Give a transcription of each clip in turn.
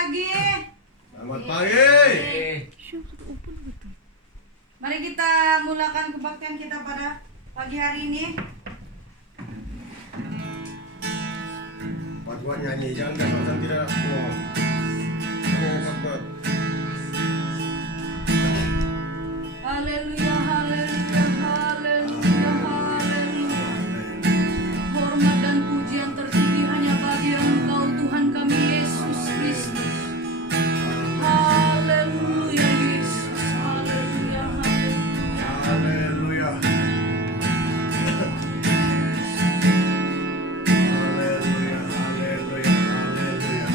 pagi. Selamat pagi. Mari kita mulakan kebaktian kita pada pagi hari ini. Pas gua nyanyi jangan kasar tidak ngomong. Ngomong. Haleluya, haleluya, haleluya, haleluya. Hormat dan pujian tertinggi hanya bagi Engkau Tuhan kami Yesus Kristus. Haleluya Yesus, haleluya, haleluya. Haleluya. Haleluya, haleluya, haleluya.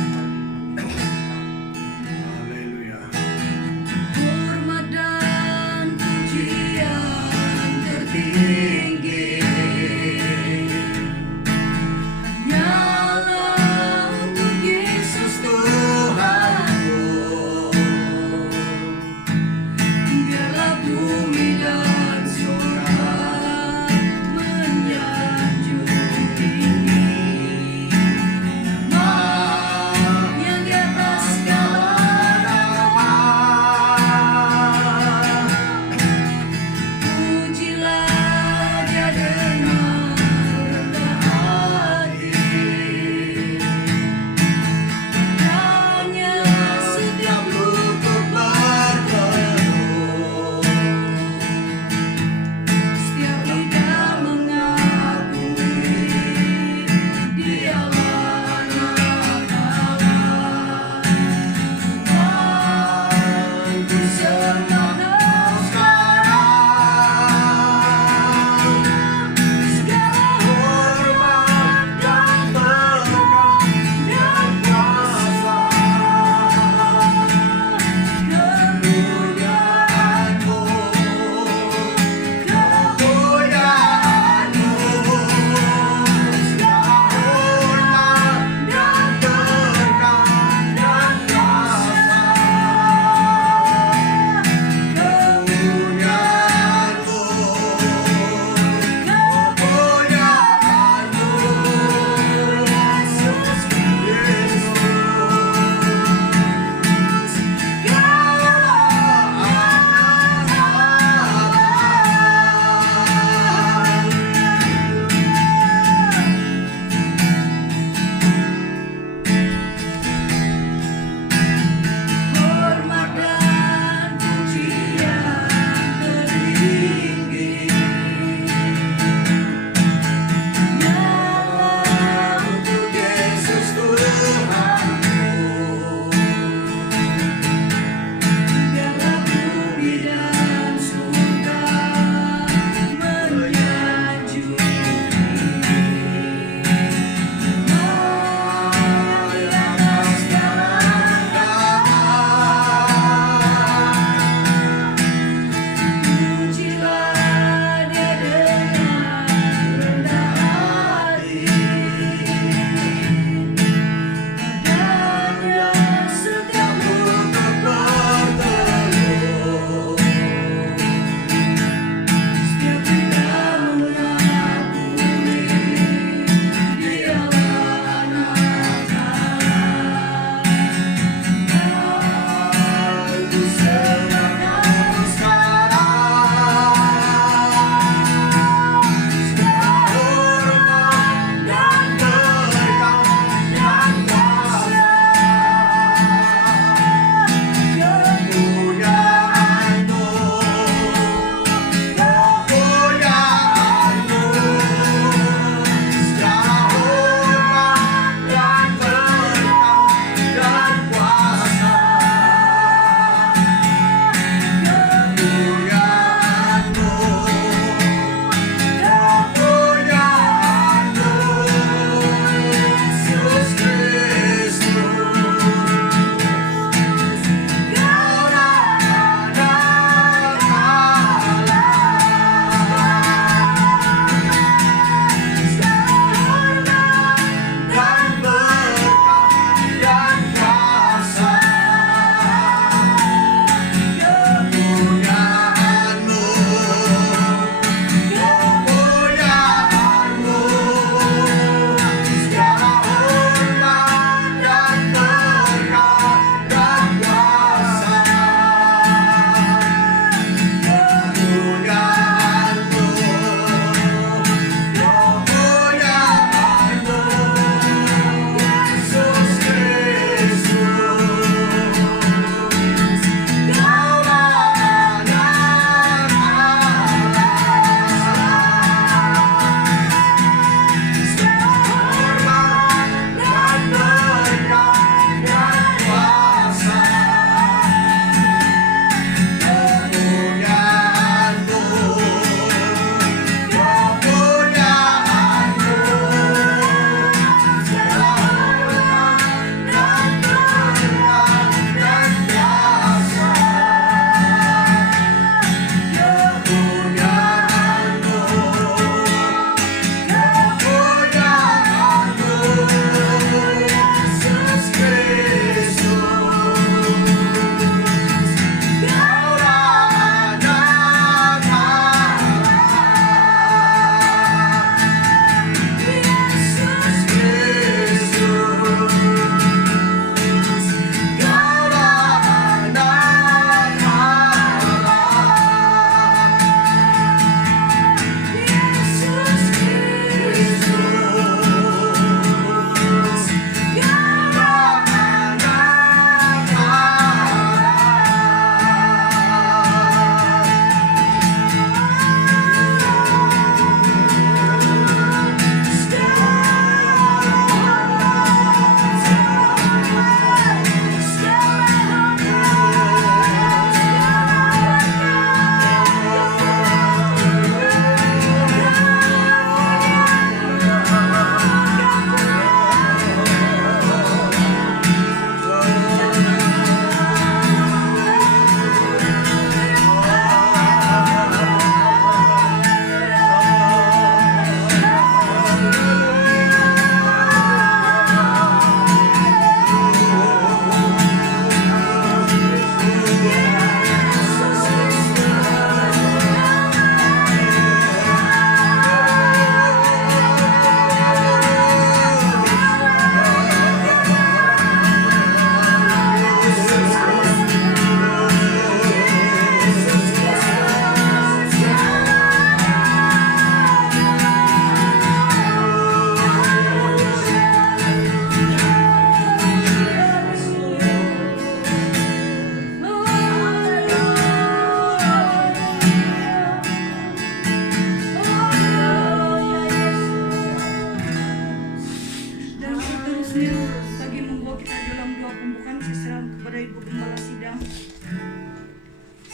kepada Ibu Gembala Sidang.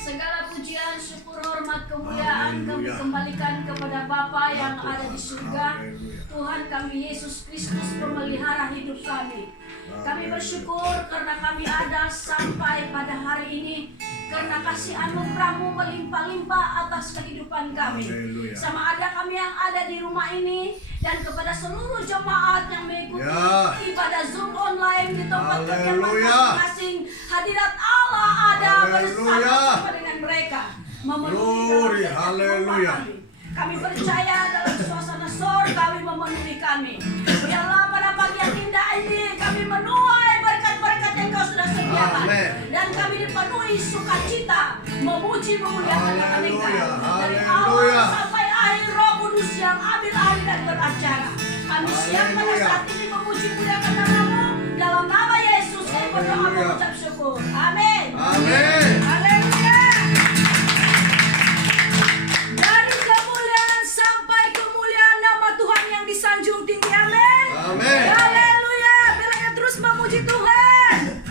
Segala pujian, syukur, hormat, kemuliaan kami kembalikan kepada Bapa yang ada di surga. Tuhan kami Yesus Kristus pemelihara hidup kami. Kami bersyukur karena kami ada sampai pada hari ini, karena kasih anugerah-Mu melimpah-limpah atas kehidupan kami. Sama ada kami yang ada di rumah ini dan kepada seluruh jemaat yang mengikuti ibadah Zoom online di tempat kediaman masing-masing. Hadirat Allah ada bersama dengan mereka, memenuhi dalam setiap kami. Kami percaya dalam suasana sorgawi memenuhi kami. Biarlah pada pagi yang indah ini kami menuai berkat-berkat yang Kau sudah sediakan, dan kami dipenuhi sukacita memuji memuliakan nama Engkau dari awal sampai akhir. Roh Kudus yang ambil alih dan beracara. Kami siap pada saat ini memuji memuliakan nama-Mu. Dalam nama Yesus kami berdoa mengucap syukur. Amin. Amin. Haleluya. Dari kemuliaan sampai kemuliaan nama Tuhan yang disanjung tinggi. Amin. Amin. Haleluya. Bilangnya terus memuji Tuhan.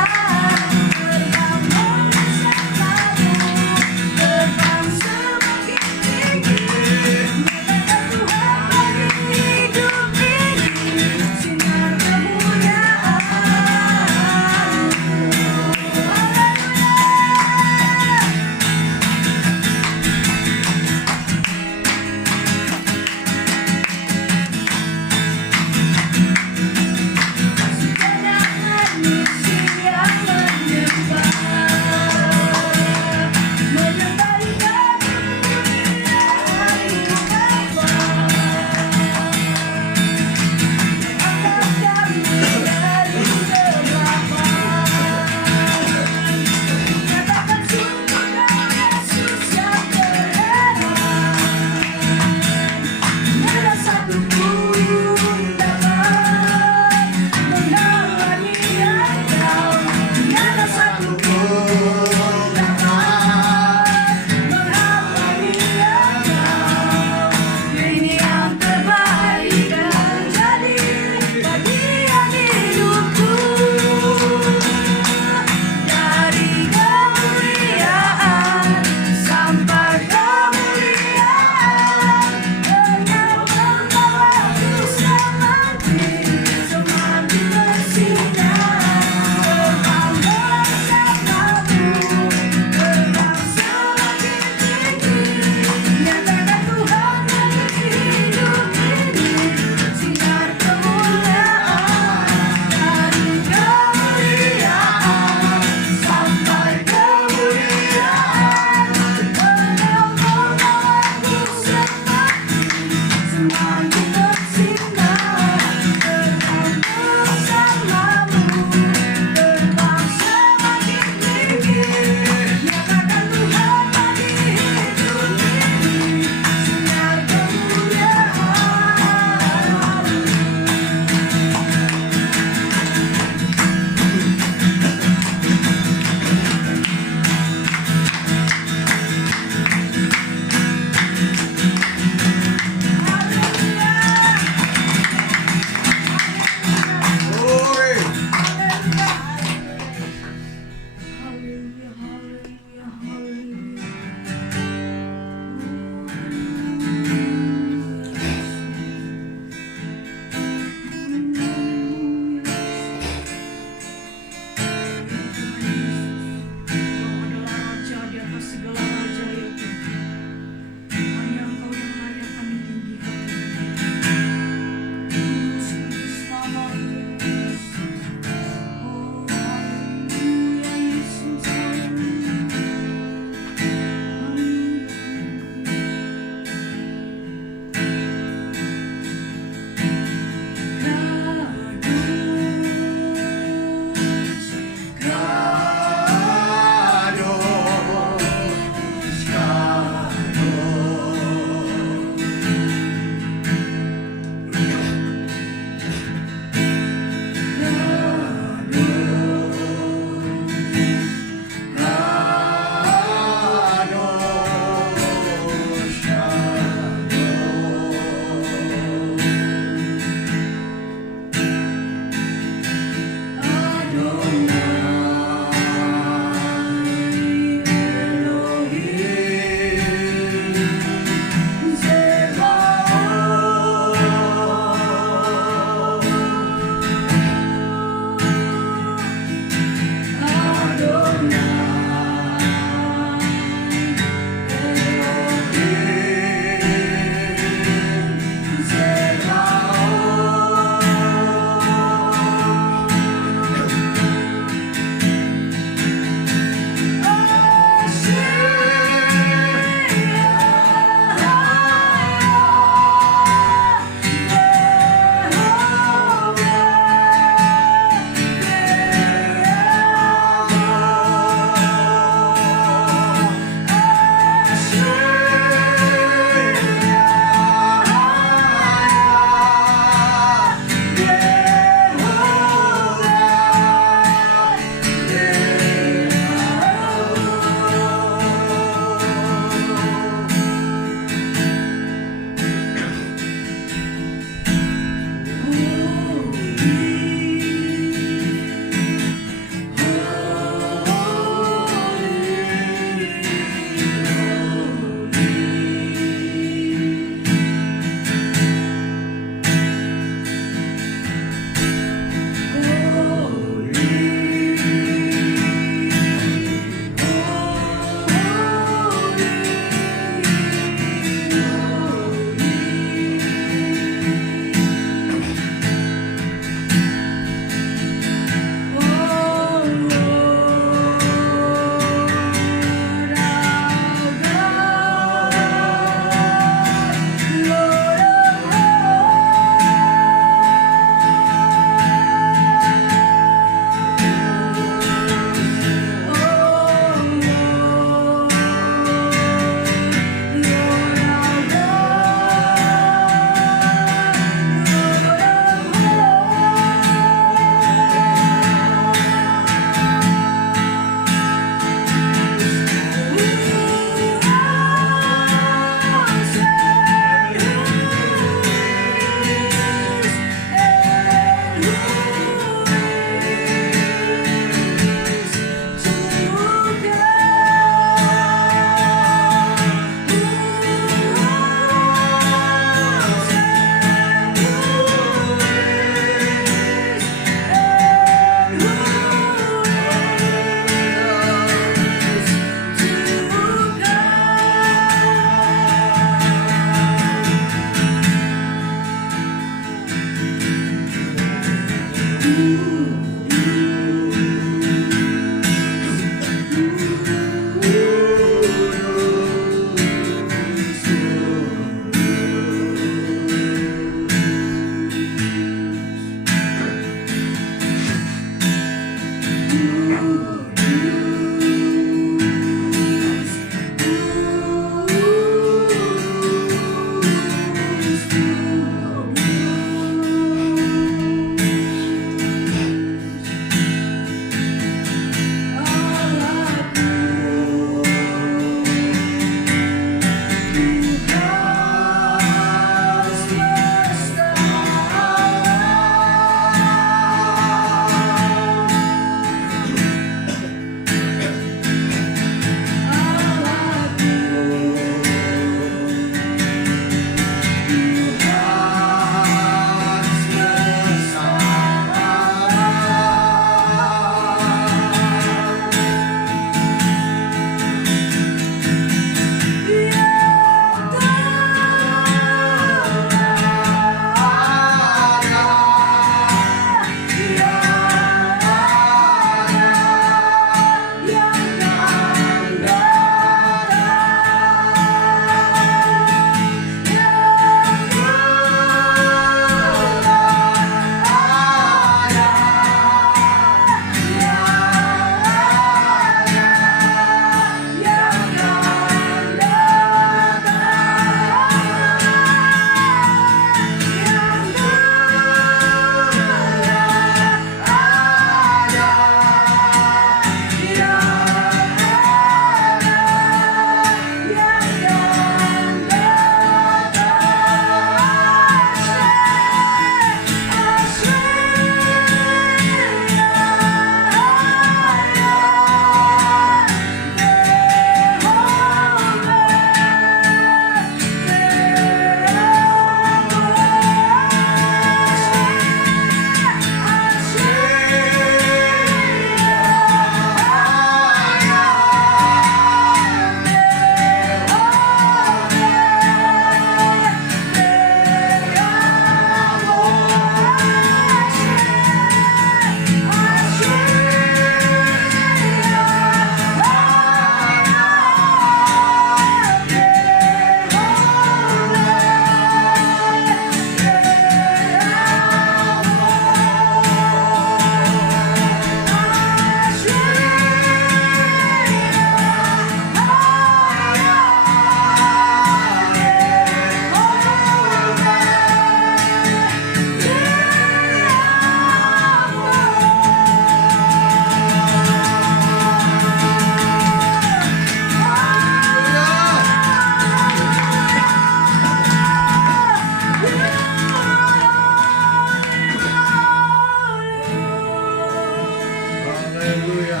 Haleluya.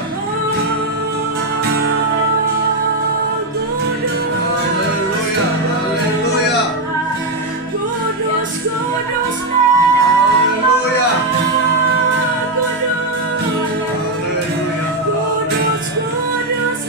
Haleluya. Haleluya. Kudus, kudus, Haleluya. Haleluya. kudus, kudus,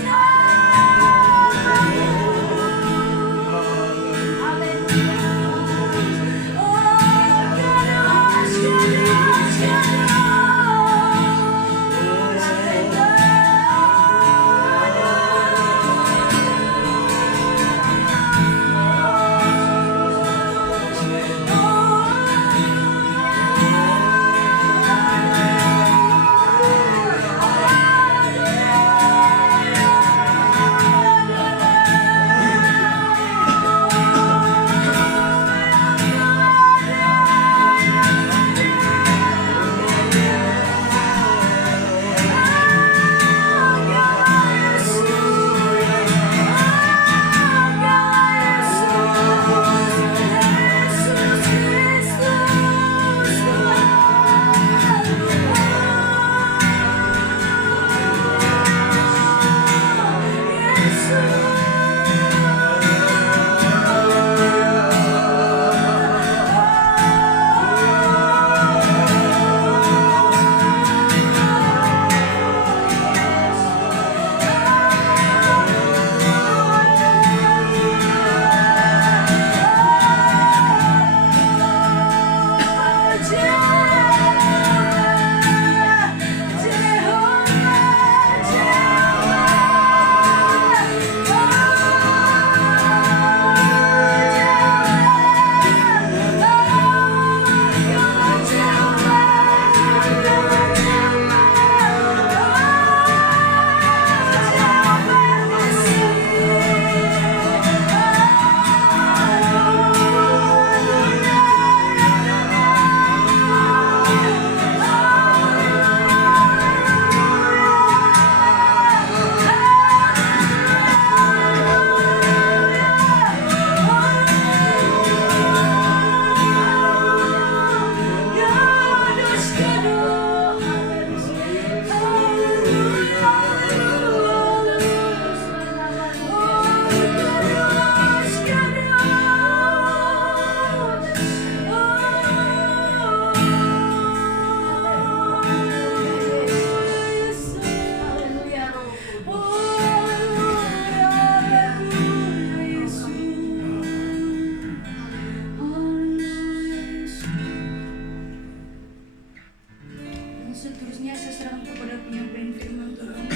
Seterusnya saya serahkan kepada penyampaian firman Tuhan.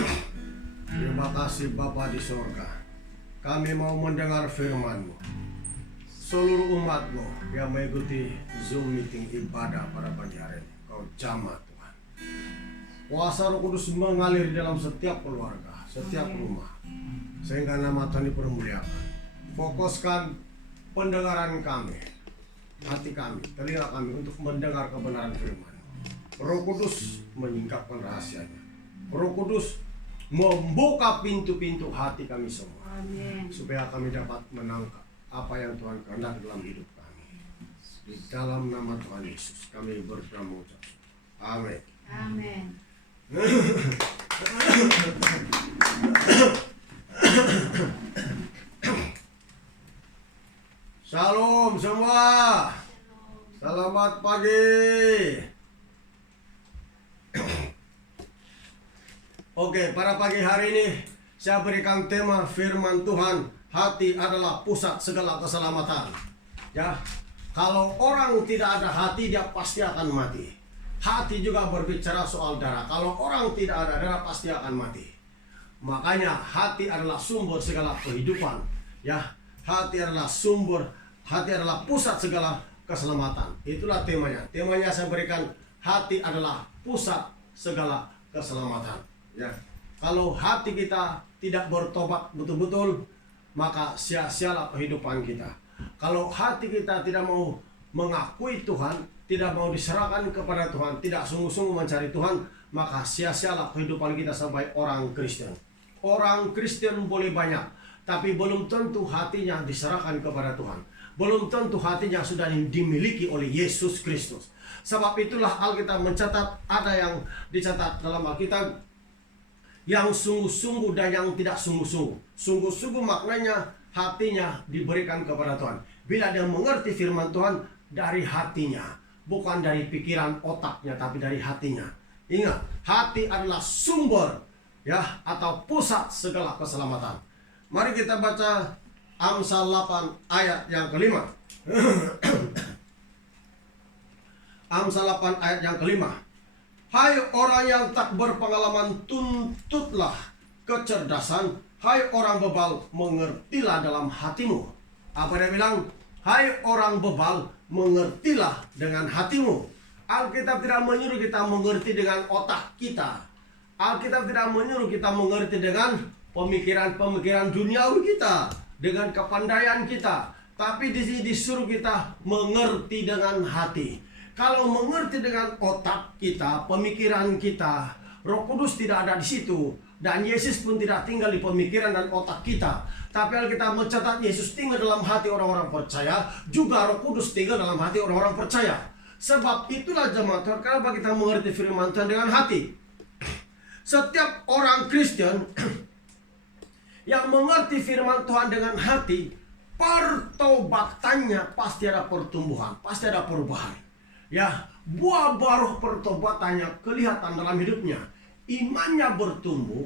Terima kasih Bapa di sorga. Kami mau mendengar firman-Mu. Seluruh umat-Mu yang mengikuti Zoom meeting ibadah pada pagi hari ini, Kau jamah Tuhan. Kuasa Roh Kudus mengalir di dalam setiap keluarga, setiap rumah, sehingga nama Tuhan dipermuliakan. Fokuskan pendengaran kami, hati kami, telinga kami untuk mendengar kebenaran firman. Roh Kudus menyingkapkan rahasianya. Roh Kudus membuka pintu-pintu hati kami semua. Amin. Supaya kami dapat menangkap apa yang Tuhan kehendaki dalam hidup kami. Di dalam nama Tuhan Yesus kami berdoa mengucap. Amin. Amin. Shalom semua. Selamat pagi. Oke, pada pagi hari ini saya berikan tema firman Tuhan, hati adalah pusat segala keselamatan. Ya, kalau orang tidak ada hati, dia pasti akan mati. Hati juga berbicara soal darah. Kalau orang tidak ada darah, pasti akan mati. Makanya hati adalah sumber segala kehidupan. Ya, hati adalah pusat segala keselamatan. Itulah temanya. Temanya saya berikan, hati adalah pusat segala keselamatan. Ya, kalau hati kita tidak bertobat betul-betul, maka sia-sialah kehidupan kita. Kalau hati kita tidak mau mengakui Tuhan, tidak mau diserahkan kepada Tuhan, tidak sungguh-sungguh mencari Tuhan, maka sia-sialah kehidupan kita sebagai orang Kristen. Orang Kristen boleh banyak, tapi belum tentu hatinya diserahkan kepada Tuhan. Belum tentu hatinya sudah dimiliki oleh Yesus Kristus. Sebab itulah Alkitab mencatat, ada yang dicatat dalam Alkitab, yang sungguh-sungguh dan yang tidak sungguh-sungguh. Sungguh-sungguh maknanya hatinya diberikan kepada Tuhan. Bila dia mengerti firman Tuhan dari hatinya, bukan dari pikiran otaknya, tapi dari hatinya. Ingat, hati adalah sumber atau pusat segala keselamatan. Mari kita baca Amsal 8 ayat yang kelima. Amsal 8 ayat yang kelima. Hai orang yang tak berpengalaman, tuntutlah kecerdasan. Hai orang bebal, mengertilah dalam hatimu. Apa dia bilang? Hai orang bebal, mengertilah dengan hatimu. Alkitab tidak menyuruh kita mengerti dengan otak kita. Alkitab tidak menyuruh kita mengerti dengan pemikiran-pemikiran duniawi kita, dengan kepandaian kita. Tapi di sini disuruh kita mengerti dengan hati. Kalau mengerti dengan otak kita, pemikiran kita, Roh Kudus tidak ada di situ. Dan Yesus pun tidak tinggal di pemikiran dan otak kita. Tapi Alkitab mencatat Yesus tinggal dalam hati orang-orang percaya, juga Roh Kudus tinggal dalam hati orang-orang percaya. Sebab itulah jemaat Tuhan, kenapa kita mengerti firman Tuhan dengan hati. Setiap orang Kristen yang mengerti firman Tuhan dengan hati, pertobatannya pasti ada pertumbuhan, pasti ada perubahan. Buah baru pertobatannya kelihatan dalam hidupnya. Imannya bertumbuh,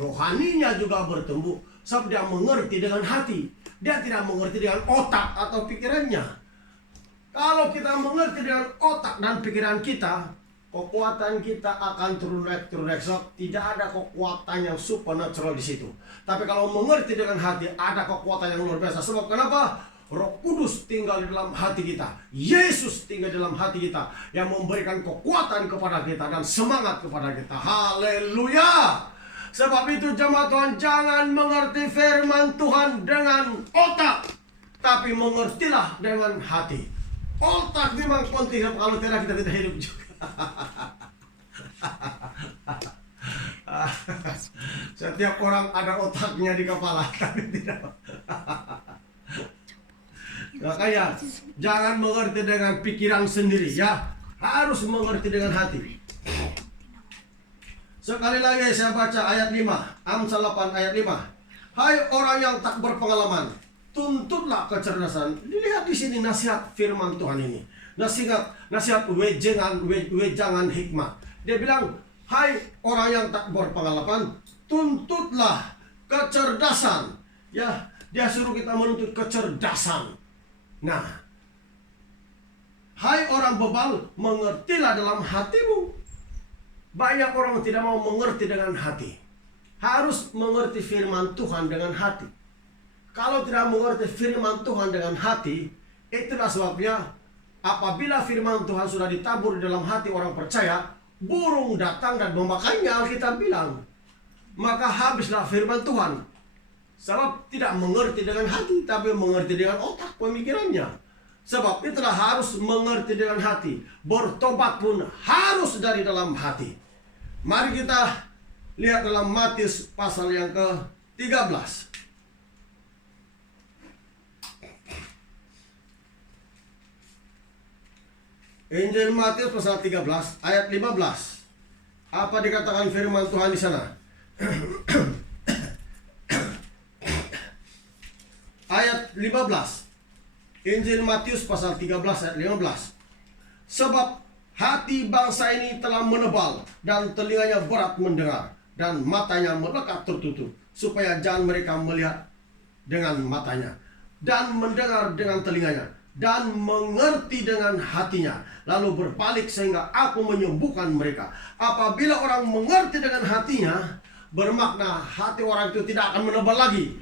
rohaninya juga bertumbuh, sebab dia mengerti dengan hati. Dia tidak mengerti dengan otak atau pikirannya. Kalau kita mengerti dengan otak dan pikiran kita, kekuatan kita akan turun naik. Sebab tidak ada kekuatan yang supernatural di situ. Tapi kalau mengerti dengan hati, ada kekuatan yang luar biasa. Sebab kenapa? Roh Kudus tinggal di dalam hati kita. Yesus tinggal di dalam hati kita, yang memberikan kekuatan kepada kita dan semangat kepada kita. Haleluya! Sebab itu jemaat Tuhan, jangan mengerti firman Tuhan dengan otak, tapi mengertilah dengan hati. Otak memang penting, kalau tidak kita tidak hidup juga. Setiap orang ada otaknya di kepala, tapi tidak. Makanya jangan mengerti dengan pikiran sendiri, harus mengerti dengan hati. Sekali lagi saya baca ayat 5, Amsal 8 ayat 5. Hai orang yang tak berpengalaman, tuntutlah kecerdasan. Dilihat di sini nasihat firman Tuhan ini. Nasihat wejangan hikmah. Dia bilang, hai orang yang tak berpengalaman, tuntutlah kecerdasan. Dia suruh kita menuntut kecerdasan. Nah, hai orang bebal, mengertilah dalam hatimu. Banyak orang tidak mau mengerti dengan hati. Harus mengerti firman Tuhan dengan hati. Kalau tidak mengerti firman Tuhan dengan hati, itulah sebabnya apabila firman Tuhan sudah ditabur di dalam hati orang percaya, burung datang dan memakannya, Alkitab bilang. Maka habislah firman Tuhan. Sebab tidak mengerti dengan hati, tapi mengerti dengan otak pemikirannya. Sebab itulah harus mengerti dengan hati. Bertobat pun harus dari dalam hati. Mari kita lihat dalam Matius pasal yang ke-13. Injil Matius pasal 13 ayat 15. Apa dikatakan firman Tuhan di sana? Ayat 15. Injil Matius pasal 13 ayat 15. Sebab hati bangsa ini telah menebal, dan telinganya berat mendengar, dan matanya melekat tertutup, supaya jangan mereka melihat dengan matanya, dan mendengar dengan telinganya, dan mengerti dengan hatinya, lalu berbalik sehingga aku menyembuhkan mereka. Apabila orang mengerti dengan hatinya, bermakna hati orang itu tidak akan menebal lagi.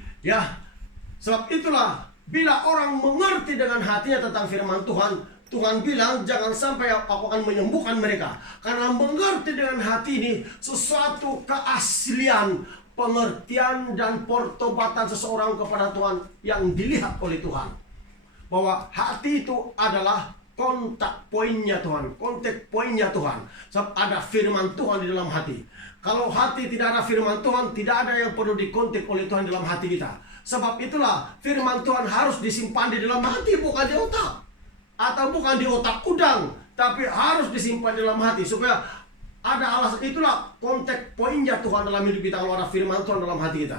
Sebab itulah bila orang mengerti dengan hatinya tentang firman Tuhan, Tuhan bilang jangan sampai aku akan menyembuhkan mereka. Karena mengerti dengan hati ini sesuatu keaslian, pengertian dan pertobatan seseorang kepada Tuhan yang dilihat oleh Tuhan. Bahwa hati itu adalah kontak poinnya Tuhan, kontak poinnya Tuhan. Sebab ada firman Tuhan di dalam hati. Kalau hati tidak ada firman Tuhan, tidak ada yang perlu dikontak oleh Tuhan dalam hati kita. Sebab itulah firman Tuhan harus disimpan di dalam hati, bukan di otak. Atau bukan di otak udang, tapi harus disimpan di dalam hati. Supaya Ada alasan, itulah konteks poinnya Tuhan dalam hidup kita. Kalau ada firman Tuhan dalam hati kita,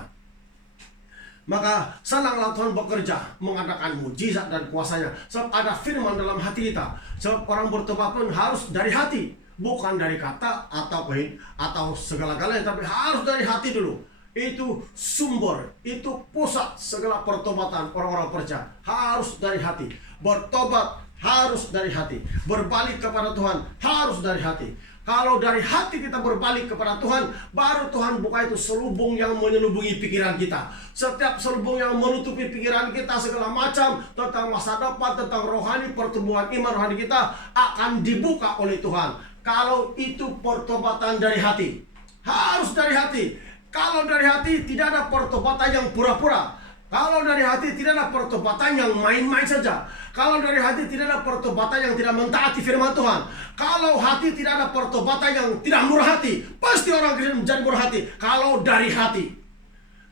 maka senanglah Tuhan bekerja mengadakan mujizat dan kuasanya. Sebab ada firman dalam hati kita. Sebab orang bertobat pun harus dari hati, bukan dari kata atau segala-galanya, tapi harus dari hati dulu. Itu sumber, itu pusat segala pertobatan orang-orang percaya. Harus dari hati. Bertobat harus dari hati. Berbalik kepada Tuhan harus dari hati. Kalau dari hati kita berbalik kepada Tuhan, baru Tuhan buka itu selubung yang menyelubungi pikiran kita. Setiap selubung yang menutupi pikiran kita segala macam tentang masa depan, tentang rohani, pertumbuhan iman rohani kita akan dibuka oleh Tuhan. Kalau itu pertobatan dari hati, harus dari hati. Kalau dari hati tidak ada pertobatan yang pura-pura. Kalau dari hati tidak ada pertobatan yang main-main saja. Kalau dari hati tidak ada pertobatan yang tidak mentaati firman Tuhan. Kalau hati tidak ada pertobatan yang tidak murah hati, pasti orang Kristen menjadi murah hati. Kalau dari hati.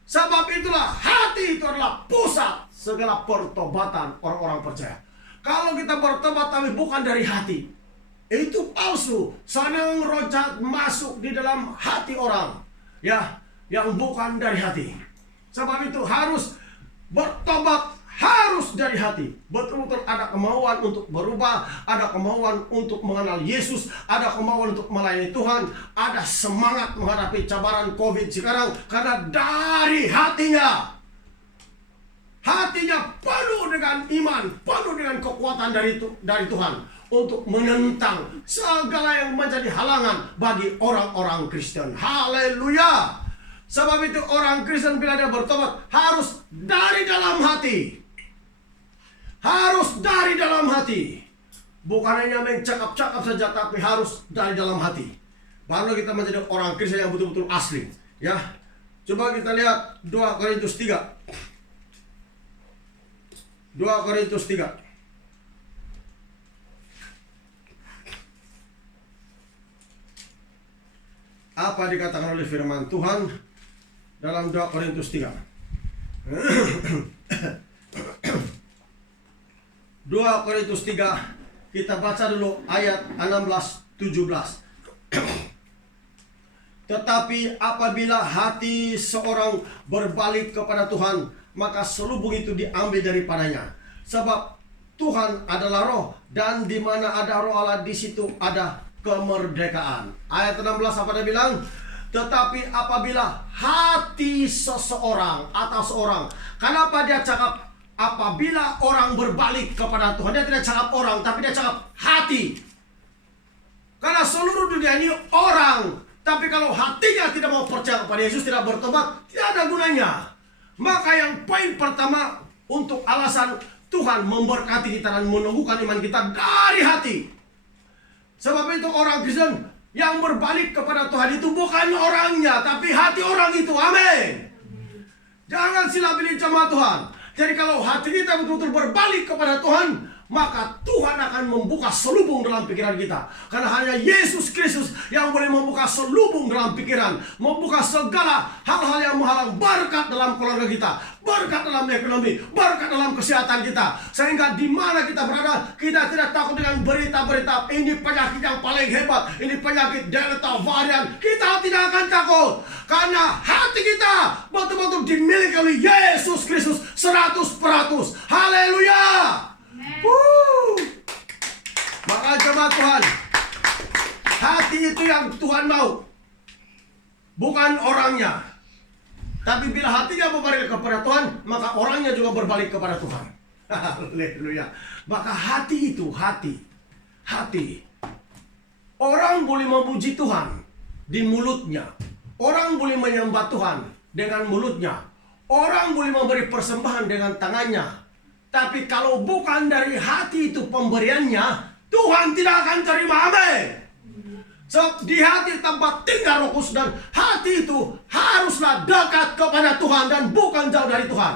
Sebab itulah hati itu adalah pusat segala pertobatan orang-orang percaya. Kalau kita bertobat tapi bukan dari hati, itu palsu. Senang roh jahat masuk di dalam hati orang, ya, yang bukan dari hati. Sebab itu harus bertobat, harus dari hati. Betul-betul ada kemauan untuk berubah, ada kemauan untuk mengenal Yesus, ada kemauan untuk melayani Tuhan, ada semangat menghadapi cabaran COVID sekarang karena dari hatinya. Hatinya penuh dengan iman, penuh dengan kekuatan dari Tuhan untuk menentang segala yang menjadi halangan bagi orang-orang Kristen. Haleluya! Sebab itu orang Kristen bila dia bertobat harus dari dalam hati. Harus dari dalam hati. Bukan hanya mencakap-cakap saja, tapi harus dari dalam hati. Baru kita menjadi orang Kristen yang betul-betul asli. Ya, coba kita lihat 2 Korintus 3. 2 Korintus 3. Apa dikatakan oleh firman Tuhan dalam 2 Korintus 3? 2 Korintus 3, kita baca dulu ayat 16-17. Tetapi apabila hati seorang berbalik kepada Tuhan, maka selubung itu diambil daripadanya. Sebab Tuhan adalah roh, dan di mana ada roh Allah, di situ ada kemerdekaan. Ayat 16 apa dia bilang? Tetapi apabila hati seseorang atau seorang, kenapa dia cakap apabila orang berbalik kepada Tuhan? Dia tidak cakap orang, tapi dia cakap hati. Karena seluruh dunia ini orang, tapi kalau hatinya tidak mau percaya kepada Yesus, tidak bertobat, tidak ada gunanya. Maka yang poin pertama untuk alasan Tuhan memberkati kita dan menumbuhkan iman kita dari hati. Sebab itu orang Kristen yang berbalik kepada Tuhan itu bukan orangnya, tapi hati orang itu. Amin. Jangan silap pilih jemaat Tuhan. Jadi kalau hati kita betul-betul berbalik kepada Tuhan, maka Tuhan akan membuka selubung dalam pikiran kita. Karena hanya Yesus Kristus yang boleh membuka selubung dalam pikiran, membuka segala hal-hal yang menghalang berkat dalam keluarga kita, berkat dalam ekonomi, berkat dalam kesehatan kita. Sehingga di mana kita berada, kita tidak takut dengan berita-berita ini penyakit yang paling hebat, ini penyakit Delta varian. Kita tidak akan takut karena hati kita betul-betul dimiliki oleh Yesus Kristus 100%. Haleluya! Maka jemaat Tuhan, hati itu yang Tuhan mau, bukan orangnya. Tapi bila hatinya berbalik kepada Tuhan, maka orangnya juga berbalik kepada Tuhan. Haleluya. Maka hati itu, hati. Orang boleh memuji Tuhan di mulutnya. Orang boleh menyembah Tuhan dengan mulutnya. Orang boleh memberi persembahan dengan tangannya. Tapi kalau bukan dari hati itu pemberiannya, Tuhan tidak akan terima. Amin. So, di hati tempat tinggal Roh Kudus, dan hati itu haruslah dekat kepada Tuhan dan bukan jauh dari Tuhan.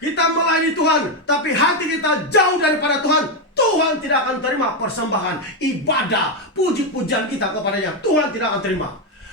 Kita melayani Tuhan, tapi hati kita jauh daripada Tuhan, Tuhan tidak akan terima persembahan, ibadah, puji-pujian kita kepadanya. Tuhan tidak akan terima.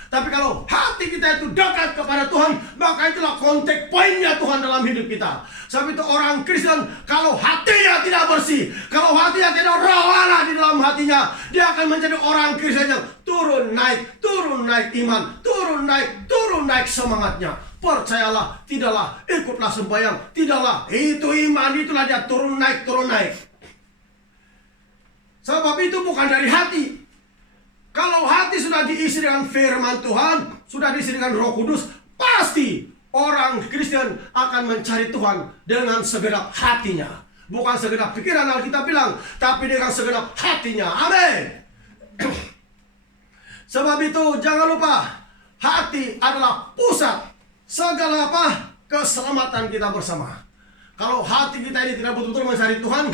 Tapi kalau hati kita itu dekat kepada Tuhan, maka itulah kontak poinnya Tuhan dalam hidup kita. Sebab itu orang Kristen, kalau hatinya tidak bersih, kalau hatinya tidak roh Allah di dalam hatinya, dia akan menjadi orang Kristen yang turun naik iman, turun naik semangatnya. Percayalah, tidaklah ikutlah sembahyang, tidaklah itu iman, itulah dia turun naik. Sebab itu bukan dari hati. Kalau hati sudah diisi dengan firman Tuhan, sudah diisi dengan Roh Kudus, pasti orang Kristen akan mencari Tuhan dengan segenap hatinya. Bukan segenap pikiran Alkitab bilang, tapi dengan segenap hatinya. Amin. Sebab itu jangan lupa, hati adalah pusat segala keselamatan kita bersama. Kalau hati kita ini tidak betul-betul mencari Tuhan,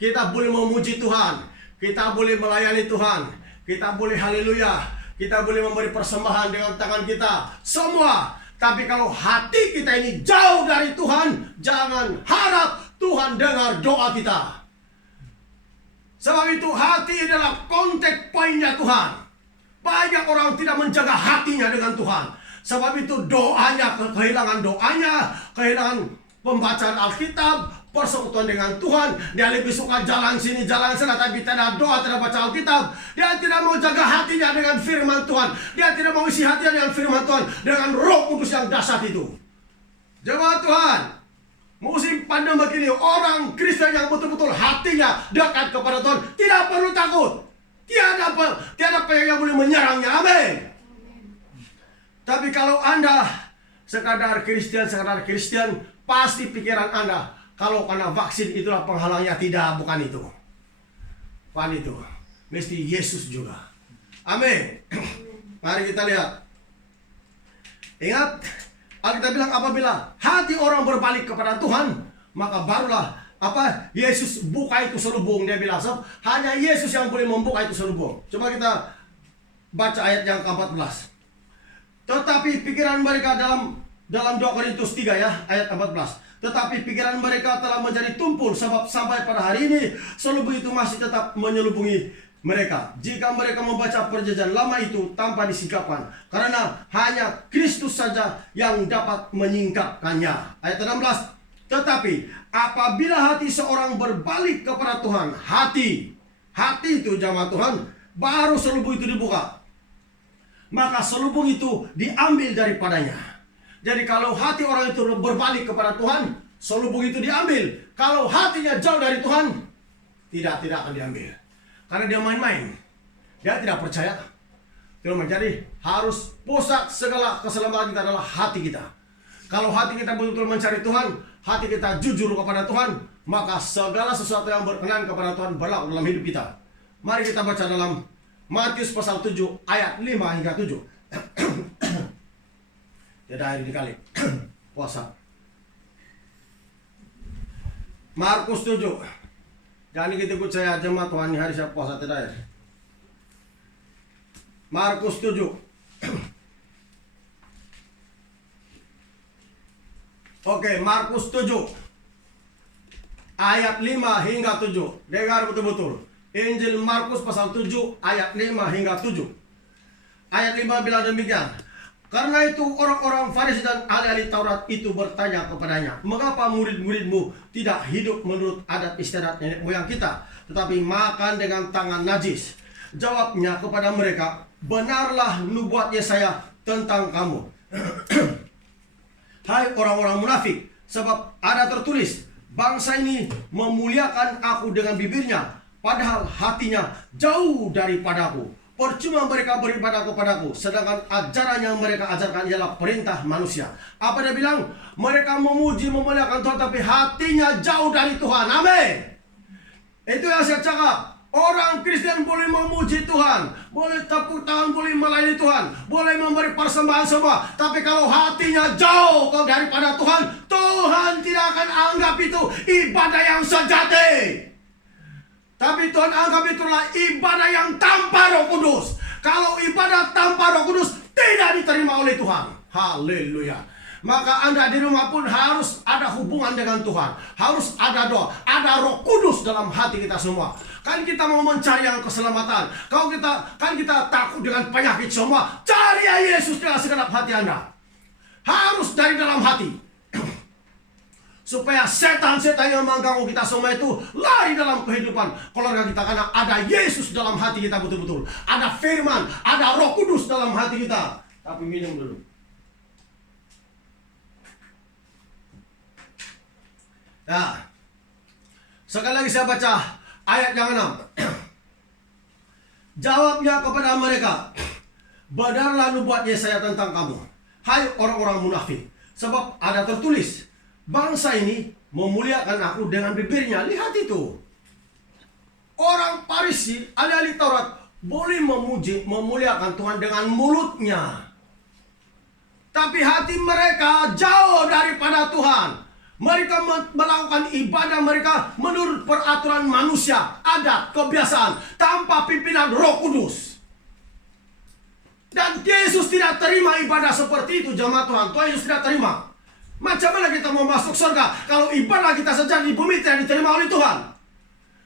kita boleh memuji Tuhan, kita boleh melayani Tuhan, kita boleh haleluya, kita boleh memberi persembahan dengan tangan kita, semua. Tapi kalau hati kita ini jauh dari Tuhan, jangan harap Tuhan dengar doa kita. Sebab itu hati adalah kontak poinnya Tuhan. Banyak orang tidak menjaga hatinya dengan Tuhan. Sebab itu doanya, kehilangan doanya, kehilangan pembacaan Alkitab, persekutuan dengan Tuhan. Dia lebih suka jalan sini, jalan sana, tapi tidak doa, tidak baca Alkitab. Dia tidak mau jaga hatinya dengan firman Tuhan. Dia tidak mau isi hatinya dengan firman Tuhan, dengan Roh Kudus yang dahsyat itu. Jemaat Tuhan, musim pandemi begini, orang Kristen yang betul-betul hatinya dekat kepada Tuhan tidak perlu takut. Tiada apa yang boleh menyerangnya. Amin. Tapi kalau Anda sekadar Kristen, pasti pikiran Anda, kalau karena vaksin itulah penghalangnya. Tidak, bukan itu. Bukan itu. Mesti Yesus juga. Amin. Mari kita lihat. Ingat, Alkitab bilang apabila hati orang berbalik kepada Tuhan, maka barulah Yesus buka itu selubung. Dia bilang, hanya Yesus yang boleh membuka itu selubung. Coba kita baca ayat yang ke-14. Tetapi pikiran mereka dalam 2 Korintus 3 ya, ayat 14. Tetapi pikiran mereka telah menjadi tumpul, sebab sampai pada hari ini selubung itu masih tetap menyelubungi mereka. Jika mereka membaca perjanjian lama itu tanpa disingkapkan, karena hanya Kristus saja yang dapat menyingkapkannya. Ayat 16. Tetapi apabila hati seorang berbalik kepada Tuhan, hati itu jamaah Tuhan, baru selubung itu dibuka. Maka selubung itu diambil daripadanya. Jadi kalau hati orang itu berbalik kepada Tuhan, selubung itu diambil. Kalau hatinya jauh dari Tuhan, tidak akan diambil. Karena dia main-main. Dia tidak percaya. Jadi harus pusat segala keselamatan kita adalah hati kita. Kalau hati kita betul-betul mencari Tuhan, hati kita jujur kepada Tuhan, maka segala sesuatu yang berkenan kepada Tuhan berlaku dalam hidup kita. Mari kita baca dalam Matius pasal 7 ayat 5 hingga 7. Tidak hari dikali puasa. Markus 7. Jangan ikut saya jemaat Tuhan, hari saya puasa tidak ya. Markus 7. Oke, Markus 7 ayat 5 hingga 7. Dengar betul-betul. Injil Markus pasal 7 ayat 5 hingga 7. Ayat 5 bilang demikian. Karena itu orang-orang Farisi dan ahli-ahli Taurat itu bertanya kepadanya, mengapa murid-muridmu tidak hidup menurut adat istiadat nenek moyang kita, tetapi makan dengan tangan najis? Jawabnya kepada mereka, benarlah nubuat Yesaya tentang kamu. Hai orang-orang munafik, sebab ada tertulis, bangsa ini memuliakan aku dengan bibirnya, padahal hatinya jauh daripadaku. Percuma mereka beribadah kepadaku, sedangkan ajaran yang mereka ajarkan ialah perintah manusia. Apa dia bilang? Mereka memuji, memuliakan Tuhan, tapi hatinya jauh dari Tuhan. Amin. Itu yang saya cakap. Orang Kristen boleh memuji Tuhan, boleh tepuk tangan, boleh melayani Tuhan, boleh memberi persembahan semua. Tapi kalau hatinya jauh daripada Tuhan, Tuhan tidak akan anggap itu ibadah yang sejati. Tapi Tuhan anggap itulah ibadah yang tanpa Roh Kudus. Kalau ibadah tanpa Roh Kudus tidak diterima oleh Tuhan. Haleluya. Maka Anda di rumah pun harus ada hubungan dengan Tuhan. Harus ada doa, ada Roh Kudus dalam hati kita semua. Kan kita mau mencari yang keselamatan. Kalau kita takut dengan penyakit semua, cari ya Yesus dengan segenap hati Anda. Harus dari dalam hati. Supaya setan-setan yang mengganggu kita semua itu lari dalam kehidupan keluarga kita. Karena ada Yesus dalam hati kita betul-betul. Ada firman, ada Roh Kudus dalam hati kita. Tapi minum dulu. Nah, sekali lagi saya baca ayat yang 6. Jawabnya kepada mereka, benarlah nubuat Yesaya tentang kamu, hai orang-orang munafik. Sebab ada tertulis, bangsa ini memuliakan aku dengan bibirnya. Lihat itu. Orang Farisi, ahli-ahli Taurat, boleh memuliakan Tuhan dengan mulutnya. Tapi hati mereka jauh daripada Tuhan. Mereka melakukan ibadah mereka menurut peraturan manusia, adat, kebiasaan, tanpa pimpinan Roh Kudus. Dan Yesus tidak terima ibadah seperti itu, jemaat Tuhan. Tuhan Yesus tidak terima. Macam mana kita mau masuk surga kalau ibadah kita saja di bumi tidak diterima oleh Tuhan?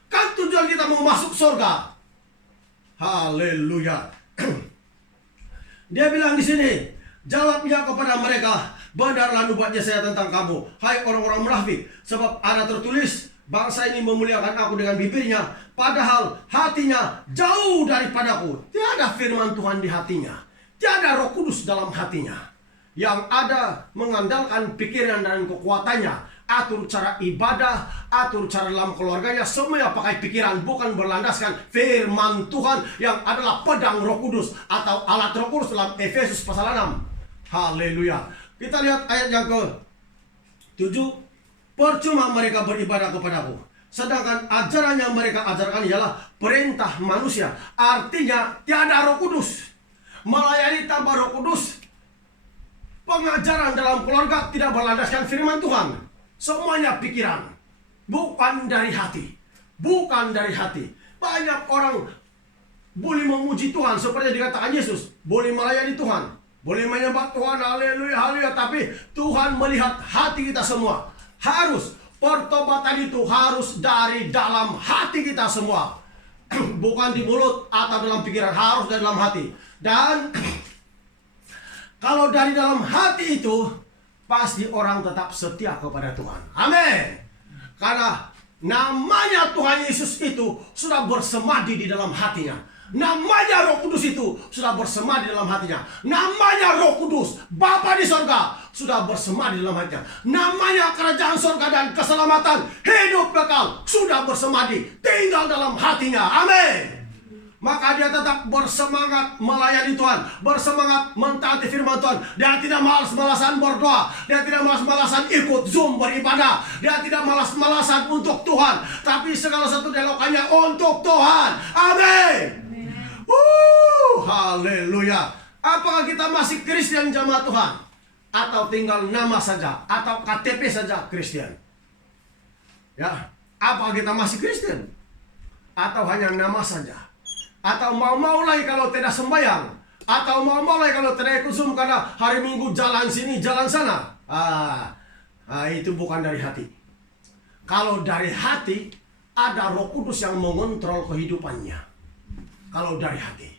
Kan tujuan kita mau masuk surga. Haleluya. Dia bilang di sini, jawabnya kepada mereka, benarlah nubuat Yesaya tentang kamu, hai orang-orang munafik. Sebab ada tertulis, bangsa ini memuliakan aku dengan bibirnya, padahal hatinya jauh daripadaku. Tiada firman Tuhan di hatinya, tiada Roh Kudus dalam hatinya. Yang ada mengandalkan pikiran dan kekuatannya, atur cara ibadah, atur cara dalam keluarganya, semuanya pakai pikiran, bukan berlandaskan firman Tuhan yang adalah pedang Roh Kudus atau alat Roh Kudus dalam Efesus pasal 6. Haleluya. Kita lihat ayat yang ke-7. Percuma mereka beribadah kepadaku, sedangkan ajaran yang mereka ajarkan ialah perintah manusia. Artinya tiada Roh Kudus. Melayani tanpa Roh Kudus, pengajaran dalam keluarga tidak berlandaskan firman Tuhan. Semuanya pikiran, bukan dari hati. Bukan dari hati. Banyak orang boleh memuji Tuhan seperti dikatakan Yesus, boleh melayani Tuhan, boleh menyembah Tuhan, haleluya, haleluya. Tapi Tuhan melihat hati kita semua. Harus, pertobatan itu harus dari dalam hati kita semua. Bukan di mulut atau dalam pikiran, harus dari dalam hati. Dan kalau dari dalam hati itu, pasti orang tetap setia kepada Tuhan. Amin. Karena namanya Tuhan Yesus itu sudah bersemadi di dalam hatinya. Namanya Roh Kudus itu sudah bersemadi di dalam hatinya. Namanya Roh Kudus, Bapa di sorga, sudah bersemadi di dalam hatinya. Namanya kerajaan sorga dan keselamatan, hidup kekal, sudah bersemadi, tinggal dalam hatinya. Amin. Maka dia tetap bersemangat melayani Tuhan, bersemangat mentaati firman Tuhan. Dia tidak malas-malasan berdoa, dia tidak malas-malasan ikut Zoom beribadah, dia tidak malas-malasan untuk Tuhan, tapi segala satu dilakukannya untuk Tuhan. Amin. Haleluya. Apakah kita masih Kristen, jemaat Tuhan? Atau tinggal nama saja, atau KTP saja Kristen? Ya, apakah kita masih Kristen? Atau hanya nama saja? Atau mau-mau lagi kalau tidak sembahyang? Atau mau-mau lagi kalau tidak ikut Zoom karena hari Minggu jalan sini, jalan sana? Itu bukan dari hati. Kalau dari hati, ada Roh Kudus yang mengontrol kehidupannya. Kalau dari hati.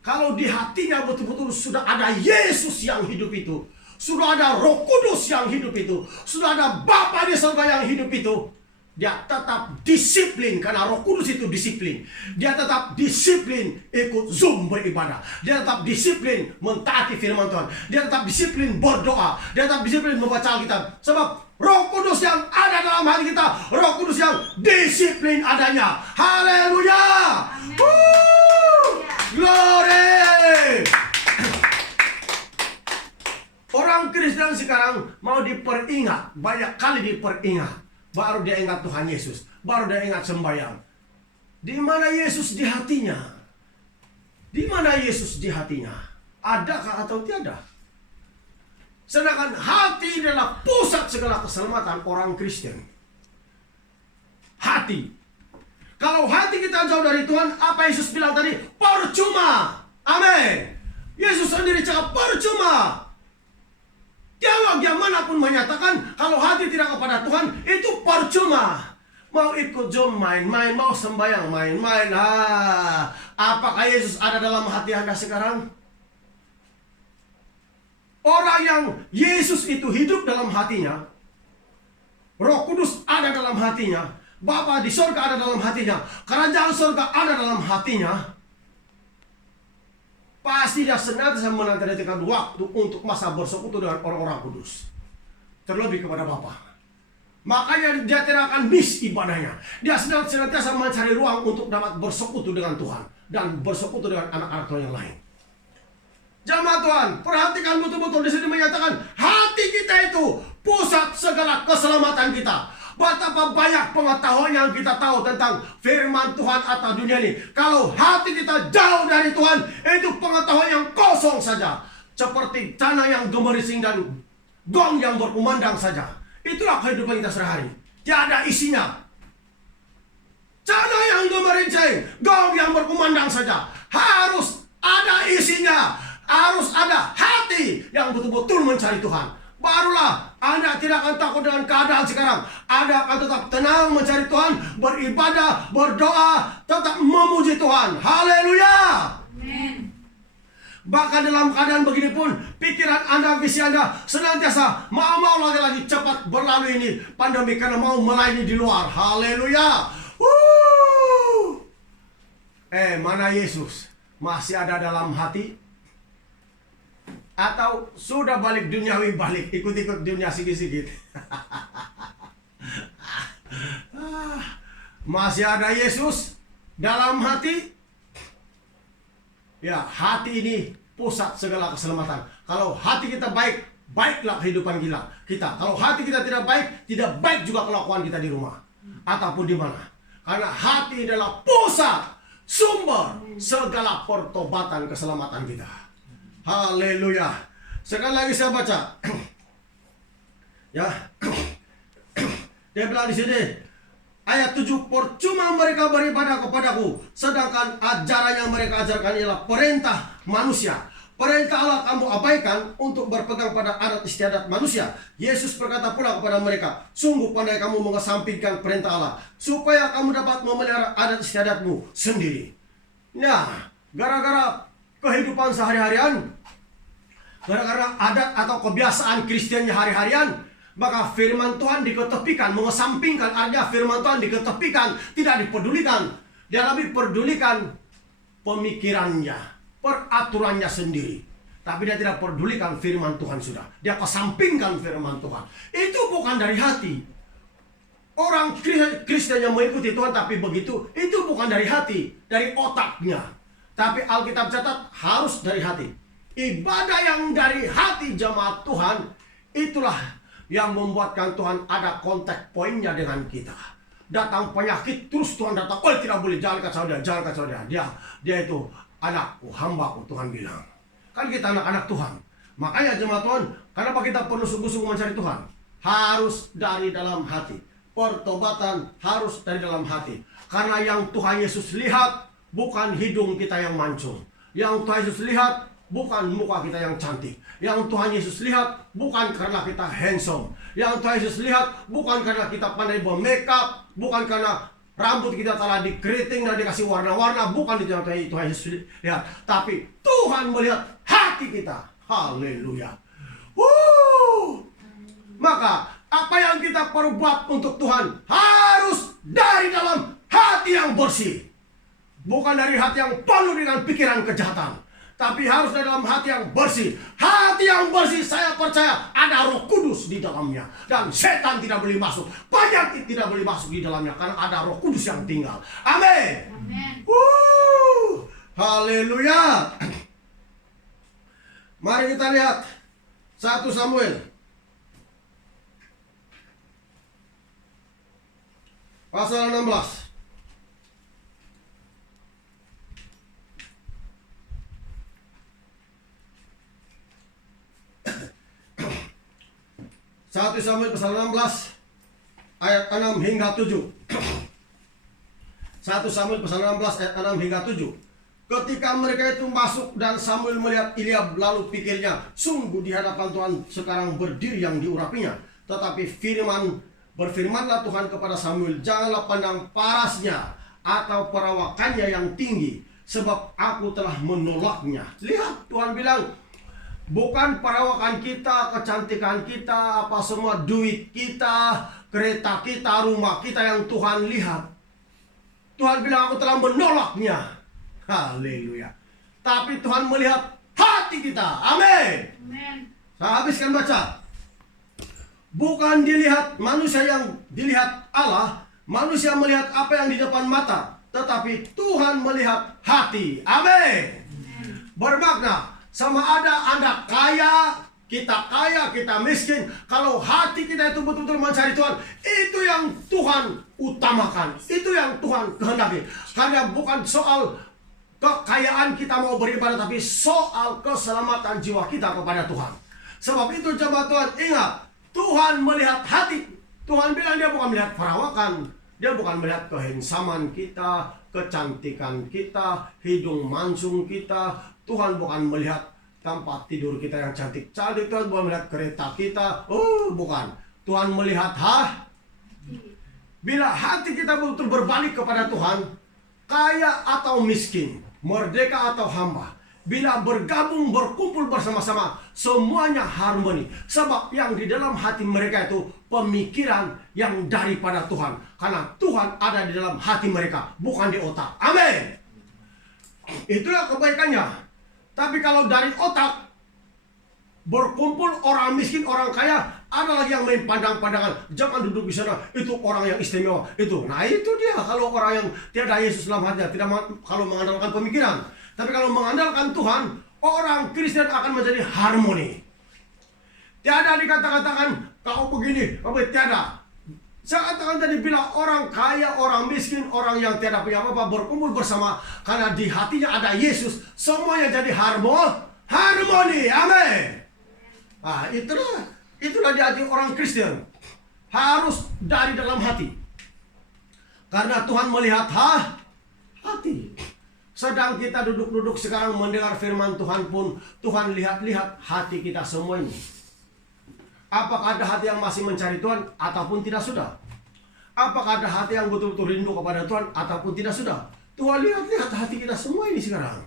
Kalau di hatinya betul-betul sudah ada Yesus yang hidup itu, sudah ada Roh Kudus yang hidup itu, sudah ada Bapa di surga yang hidup itu, dia tetap disiplin karena Roh Kudus itu disiplin. Dia tetap disiplin ikut Zoom beribadah. Dia tetap disiplin mentaati firman Tuhan. Dia tetap disiplin berdoa. Dia tetap disiplin membaca Alkitab. Sebab Roh Kudus yang ada dalam hati kita, Roh Kudus yang disiplin adanya. Haleluya. Glory. Orang Kristen sekarang mau diperingat, banyak kali diperingat. Baru dia ingat Tuhan Yesus, baru dia ingat sembahyang. Di mana Yesus di hatinya? Di mana Yesus di hatinya? Adakah atau tiada? Sedangkan hati adalah pusat segala keselamatan orang Kristen. Hati. Kalau hati kita jauh dari Tuhan, apa Yesus bilang tadi? Percuma. Amin. Yesus sendiri cakap percuma. Dialog yang pun menyatakan kalau hati tidak kepada Tuhan itu percuma. Mau ikut Zoom main-main, mau sembahyang main-main. Apakah Yesus ada dalam hati Anda sekarang? Orang yang Yesus itu hidup dalam hatinya, Roh Kudus ada dalam hatinya, Bapa di surga ada dalam hatinya, kerajaan surga ada dalam hatinya, pasti dia senantiasa menantikan waktu untuk masa bersekutu dengan orang-orang kudus, terlebih kepada Bapa. Makanya dia tidak akan miss ibadahnya. Dia senantiasa mencari ruang untuk dapat bersekutu dengan Tuhan dan bersekutu dengan anak-anak Tuhan yang lain. Jamaat Tuhan, perhatikan betul-betul di sini menyatakan hati kita itu pusat segala keselamatan kita. Betapa banyak pengetahuan yang kita tahu tentang firman Tuhan atas dunia ini. Kalau hati kita jauh dari Tuhan, itu pengetahuan yang kosong saja. Seperti tanah yang gemerising dan gong yang berkumandang saja. Itulah kehidupan kita sehari-hari. Tiada isinya. Tanah yang gemerising, gong yang berkumandang saja. Harus ada isinya. Harus ada hati yang betul-betul mencari Tuhan. Barulah Anda tidak akan takut dengan keadaan sekarang. Anda akan tetap tenang mencari Tuhan, beribadah, berdoa, tetap memuji Tuhan. Haleluya. Amin. Bahkan dalam keadaan begini pun, pikiran Anda, visi Anda senantiasa mau lagi cepat berlalu ini pandemi karena mau melayani di luar. Haleluya. Mana Yesus? Masih ada dalam hati? Atau sudah balik duniawi, balik ikut-ikut dunia sikit-sikit? Masih ada Yesus dalam hati? Ya, hati ini pusat segala keselamatan. Kalau hati kita baik, baiklah kehidupan kita. Kalau hati kita tidak baik juga kelakuan kita di rumah ataupun di mana. Karena hati adalah pusat, sumber segala pertobatan keselamatan kita. Haleluya. Sekali lagi saya baca. Ya. Dia bilang di sini ayat 7, percuma mereka beribadah kepadaku, sedangkan ajaran yang mereka ajarkan ialah perintah manusia. Perintah Allah kamu abaikan untuk berpegang pada adat istiadat manusia. Yesus berkata pula kepada mereka, sungguh pandai kamu mengesampingkan perintah Allah, supaya kamu dapat memelihara adat istiadatmu sendiri. Nah, gara-gara kehidupan sehari-harian, gara-gara adat atau kebiasaan Kristennya hari-harian, maka firman Tuhan diketepikan, mengesampingkan. Artinya firman Tuhan diketepikan, tidak dipedulikan. Dia lebih pedulikan pemikirannya, peraturannya sendiri. Tapi dia tidak pedulikan firman Tuhan sudah. Dia kesampingkan firman Tuhan. Itu bukan dari hati. Orang Kristen yang mengikuti Tuhan tapi begitu, itu bukan dari hati, dari otaknya. Tapi Alkitab catat harus dari hati. Ibadah yang dari hati jemaat Tuhan, itulah yang membuatkan Tuhan ada kontak poinnya dengan kita. Datang penyakit, terus Tuhan datang, oh tidak boleh, jangan kacau dia. Dia itu anakku, hambaku, Tuhan bilang. Kan kita anak-anak Tuhan. Makanya jemaat Tuhan, kenapa kita perlu sungguh-sungguh mencari Tuhan? Harus dari dalam hati. Pertobatan harus dari dalam hati. Karena yang Tuhan Yesus lihat bukan hidung kita yang mancung. Yang Tuhan Yesus lihat bukan muka kita yang cantik. Yang Tuhan Yesus lihat bukan karena kita handsome. Yang Tuhan Yesus lihat bukan karena kita pandai bermakeup, bukan karena rambut kita telah dikeriting dan dikasih warna-warna, bukan itu yang Tuhan Yesus lihat. Tapi Tuhan melihat hati kita. Haleluya. Maka apa yang kita perbuat untuk Tuhan harus dari dalam hati yang bersih. Bukan dari hati yang penuh dengan pikiran kejahatan, tapi harus dari dalam hati yang bersih. Hati yang bersih, saya percaya ada Roh Kudus di dalamnya. Dan setan tidak boleh masuk, penyakit tidak boleh masuk di dalamnya, karena ada Roh Kudus yang tinggal. Amin. Haleluya. Mari kita lihat 1 Samuel pasal 16. Satu Samuel pasal 16 ayat 6 hingga 7. 1 Samuel pasal 16 ayat 6 hingga 7. Ketika mereka itu masuk dan Samuel melihat Eliab, lalu pikirnya, sungguh di hadapan Tuhan sekarang berdiri yang diurapinya. Tetapi berfirmanlah Tuhan kepada Samuel, janganlah pandang parasnya atau perawakannya yang tinggi, sebab aku telah menolaknya. Lihat, Tuhan bilang, bukan perawakan kita, kecantikan kita, apa semua duit kita, kereta kita, rumah kita yang Tuhan lihat. Tuhan bilang, aku telah menolaknya. Haleluya. Tapi Tuhan melihat hati kita. Amin. Saya habiskan baca. Bukan dilihat manusia yang dilihat Allah, manusia melihat apa yang di depan mata, tetapi Tuhan melihat hati. Amin. Bermakna, sama ada Anda kaya, kita miskin, kalau hati kita itu betul-betul mencari Tuhan, itu yang Tuhan utamakan, itu yang Tuhan kehendaki. Karena bukan soal kekayaan kita mau beribadah, tapi soal keselamatan jiwa kita kepada Tuhan. Sebab itu jemaat Tuhan, ingat, Tuhan melihat hati. Tuhan bilang dia bukan melihat perawakan, dia bukan melihat kehansaman kita, kecantikan kita, hidung mancung kita. Tuhan bukan melihat tempat tidur kita yang cantik-cantik. Tuhan bukan melihat kereta kita. Oh, bukan. Tuhan melihat bila hati kita betul berbalik kepada Tuhan, kaya atau miskin, merdeka atau hamba, bila bergabung, berkumpul bersama-sama, semuanya harmoni. Sebab yang di dalam hati mereka itu pemikiran yang daripada Tuhan. Karena Tuhan ada di dalam hati mereka, bukan di otak. Amin. Itulah kebaikannya. Tapi kalau dari otak, berkumpul orang miskin, orang kaya, ada lagi yang main pandang-pandangan. Jangan duduk di sana, itu orang yang istimewa. Nah itu dia, kalau orang yang tiada Yesus dalam hatinya, kalau mengandalkan pemikiran. Tapi kalau mengandalkan Tuhan, orang Kristen akan menjadi harmoni. Tiada dikatakan kau begini, kau tiada. Saya katakan tadi, bila orang kaya, orang miskin, orang yang tiada punya apa-apa berkumpul bersama, karena di hatinya ada Yesus, semuanya jadi harmoni. Amin. Nah, itulah di hati orang Kristen. Harus dari dalam hati. Karena Tuhan melihat hati. Sedang kita duduk-duduk sekarang mendengar firman Tuhan pun, Tuhan lihat-lihat hati kita semua ini. Apakah ada hati yang masih mencari Tuhan ataupun tidak sudah? Apakah ada hati yang betul-betul rindu kepada Tuhan ataupun tidak sudah? Tuhan lihat-lihat hati kita semua ini sekarang.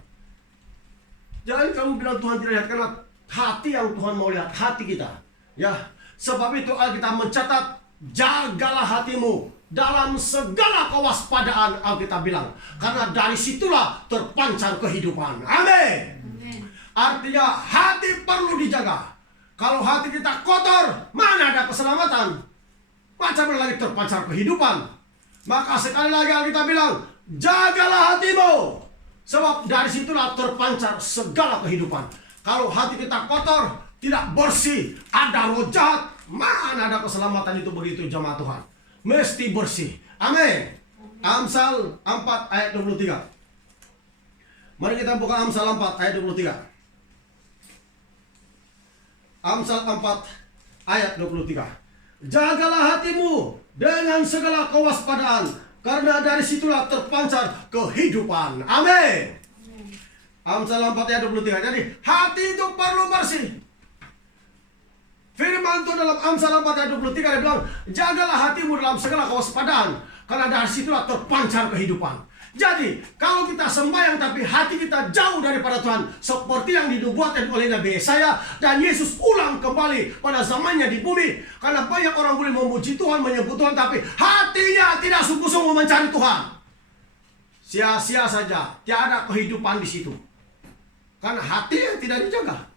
Jangan kamu bilang Tuhan tidak lihat, karena hati yang Tuhan mau lihat, hati kita. Ya, sebab itu Alkitab mencatat, jagalah hatimu dalam segala kewaspadaan, Alkitab bilang. Karena dari situlah terpancar kehidupan. Amin. Artinya hati perlu dijaga. Kalau hati kita kotor, mana ada keselamatan? Macam mana lagi terpancar kehidupan? Maka sekali lagi Alkitab bilang, jagalah hatimu. Sebab dari situlah terpancar segala kehidupan. Kalau hati kita kotor, tidak bersih, ada roh jahat, mana ada keselamatan itu begitu jemaat Tuhan. Mesti bersih. Amin. Amsal 4 ayat 23. Mari kita buka Amsal 4 ayat 23. Amsal 4 ayat 23. Jagalah hatimu dengan segala kewaspadaan, karena dari situlah terpancar kehidupan. Amin. Amsal 4 ayat 23. Jadi hati itu perlu bersih. Firman itu dalam Amsal 4 ayat 23 dia bilang, jagalah hatimu dalam segala kewaspadaan, karena dari situlah terpancar kehidupan. Jadi, kalau kita sembahyang tapi hati kita jauh daripada Tuhan, seperti yang dinubuatkan oleh Nabi Yesaya, dan Yesus ulang kembali pada zamannya di bumi. Karena banyak orang boleh memuji Tuhan, menyebut Tuhan, tapi hatinya tidak sungguh-sungguh mencari Tuhan. Sia-sia saja, tiada kehidupan di situ. Karena hati yang tidak dijaga.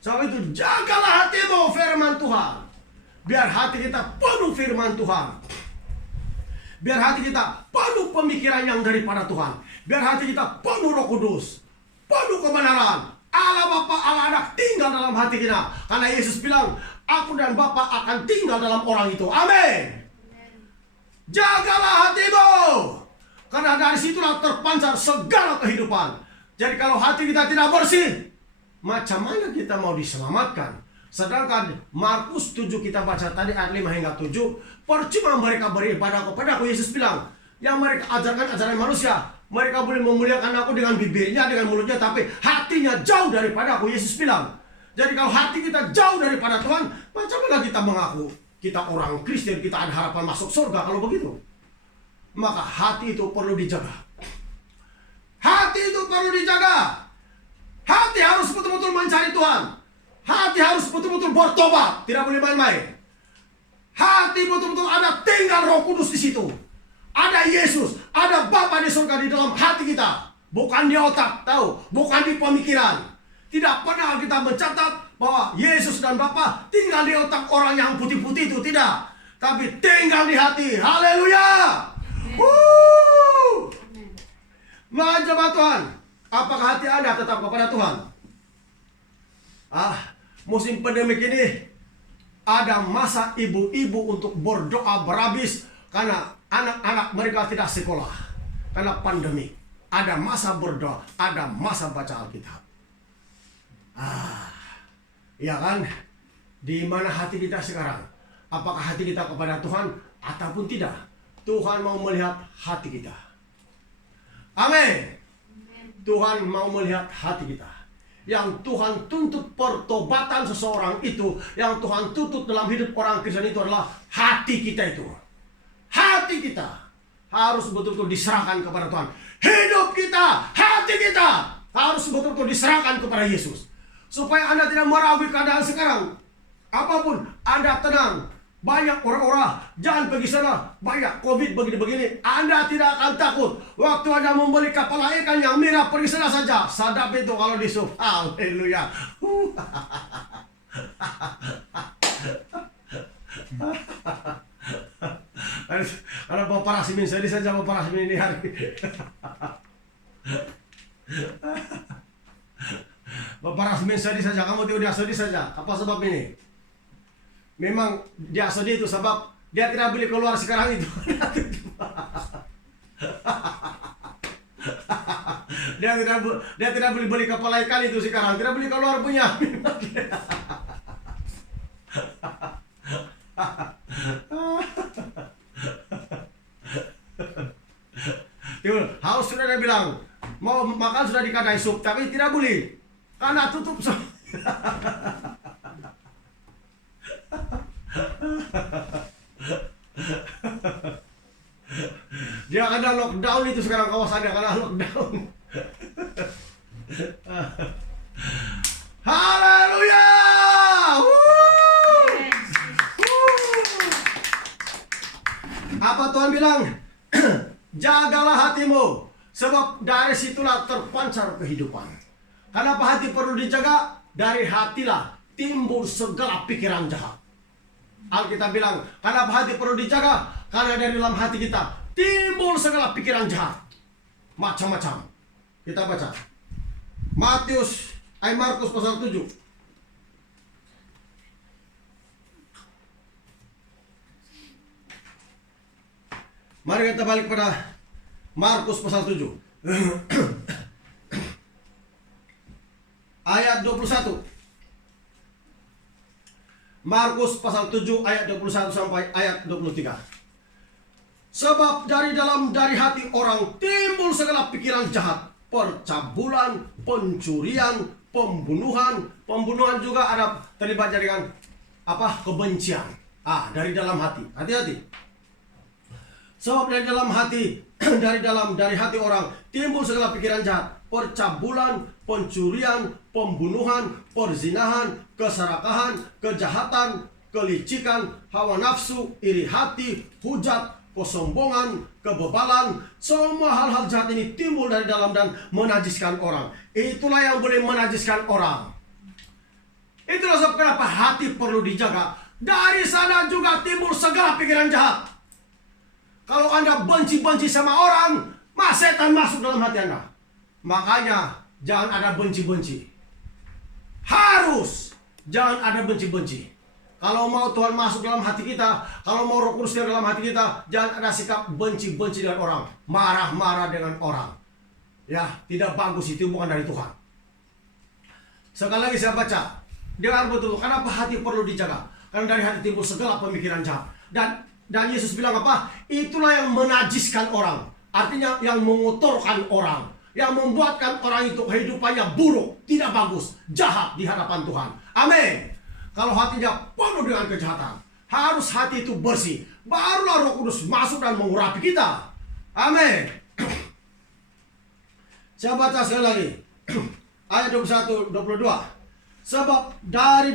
Sebab itu, jagalah hatimu, firman Tuhan. Biar hati kita penuh firman Tuhan. Biar hati kita penuh pemikiran yang daripada Tuhan. Biar hati kita penuh Roh Kudus, penuh kebenaran. Allah Bapa, Allah Anak tinggal dalam hati kita. Karena Yesus bilang, aku dan Bapa akan tinggal dalam orang itu. Amin. Jagalah hatimu, karena dari situlah terpancar segala kehidupan. Jadi kalau hati kita tidak bersih, macam mana kita mau diselamatkan? Sedangkan Markus 7 kita baca tadi ayat 5 hingga 7, percuma mereka beribadah kepada aku. Yesus bilang, yang mereka ajarkan ajaran manusia, Mereka boleh memuliakan aku dengan bibirnya, dengan mulutnya, tapi hatinya jauh daripada aku. Yesus bilang. Jadi kalau hati kita jauh daripada Tuhan, macam mana kita mengaku kita orang Kristen, kita ada harapan masuk surga kalau begitu? Maka hati itu perlu dijaga. Hati itu perlu dijaga. Hati harus betul-betul mencari Tuhan. Hati harus betul-betul bertobat, tidak boleh main-main. Hati betul-betul ada tinggal Roh Kudus di situ. Ada Yesus, ada Bapa di surga di dalam hati kita. Bukan di otak, tahu? Bukan di pemikiran. Tidak pernah kita mencatat bahwa Yesus dan Bapa tinggal di otak orang yang putih-putih itu, tidak. Tapi tinggal di hati. Haleluya. Jemaat Tuhan, apakah hati Anda tetap kepada Tuhan? Musim pandemik ini ada masa ibu-ibu untuk berdoa berhabis karena anak-anak mereka tidak sekolah karena pandemi. Ada masa berdoa, ada masa baca Alkitab. Ya kan? Di mana hati kita sekarang? Apakah hati kita kepada Tuhan ataupun tidak? Tuhan mau melihat hati kita. Amin. Tuhan mau melihat hati kita. Yang Tuhan tuntut pertobatan seseorang itu, yang Tuhan tuntut dalam hidup orang Kristen itu adalah hati kita itu. Hati kita harus betul-betul diserahkan kepada Tuhan. Hidup kita, hati kita harus betul-betul diserahkan kepada Yesus. Supaya Anda tidak meragukan keadaan sekarang. Apapun, Anda tenang. Banyak orang-orang, jangan pergi sana, banyak COVID begini-begini. Anda tidak akan takut. Waktu Anda membeli kepala ikan yang merah, pergi sana saja. Sadap itu kalau disup. Haleluya. Kalau Bapak Rasmin, sedih saja Bapak Rasmin ini hari. Bapak Rasmin sedih saja, kamu tidak sedih saja. Apa sebab ini? Memang dia sedih itu sebab dia tidak boleh keluar sekarang itu. Dia tidak boleh beli kepala ikan itu sekarang, tidak boleh keluar punya. Haus sudah dia bilang mau makan sudah dikadai sup, tapi tidak boleh karena tutup. Dia ada lockdown itu sekarang kawasannya karena lockdown. Haleluya. Apa Tuhan bilang? Jagalah hatimu, sebab dari situlah terpancar kehidupan. Kenapa hati perlu dijaga? Dari hatilah timbul segala pikiran jahat. Alkitab bilang, kenapa hati perlu dijaga? Karena dari dalam hati kita timbul segala pikiran jahat. Macam-macam. Kita baca. Markus pasal 7. Mari kita balik pada Markus pasal 7. Ayat 21. Markus pasal 7 ayat 21 sampai ayat 23. Sebab dari hati orang timbul segala pikiran jahat, percabulan, pencurian, pembunuhan. Pembunuhan juga ada terlibat dengan kebencian. Dari dalam hati. Hati-hati. Sebab dari dalam hati, dari hati orang timbul segala pikiran jahat, percabulan, pencurian, pembunuhan, perzinahan, keserakahan, kejahatan, kelicikan, hawa nafsu, iri hati, hujat, kesombongan, kebebalan. Semua hal-hal jahat ini timbul dari dalam dan menajiskan orang. Itulah yang boleh menajiskan orang. Itulah sebab kenapa hati perlu dijaga. Dari sana juga timbul segala pikiran jahat. Kalau Anda benci-benci sama orang, setan masuk dalam hati Anda. Makanya jangan ada benci-benci. Harus jangan ada benci-benci. Kalau mau Tuhan masuk dalam hati kita, kalau mau Roh Kudus dalam hati kita, jangan ada sikap benci-benci dengan orang, marah-marah dengan orang. Ya, tidak bagus, itu bukan dari Tuhan. Sekali lagi saya baca, dengar betul, kenapa hati perlu dijaga? Karena dari hati timbul segala pemikiran jahat. Dan Yesus bilang apa? Itulah yang menajiskan orang. artinya yang mengotorkan orang, yang membuatkan orang itu kehidupannya buruk, tidak bagus, jahat di hadapan Tuhan. Amin. Kalau hatinya penuh dengan kejahatan, harus hati itu bersih, barulah Roh Kudus masuk dan mengurapi kita. Amin. Saya baca sekali lagi. Ayat 21, 22. Sebab dari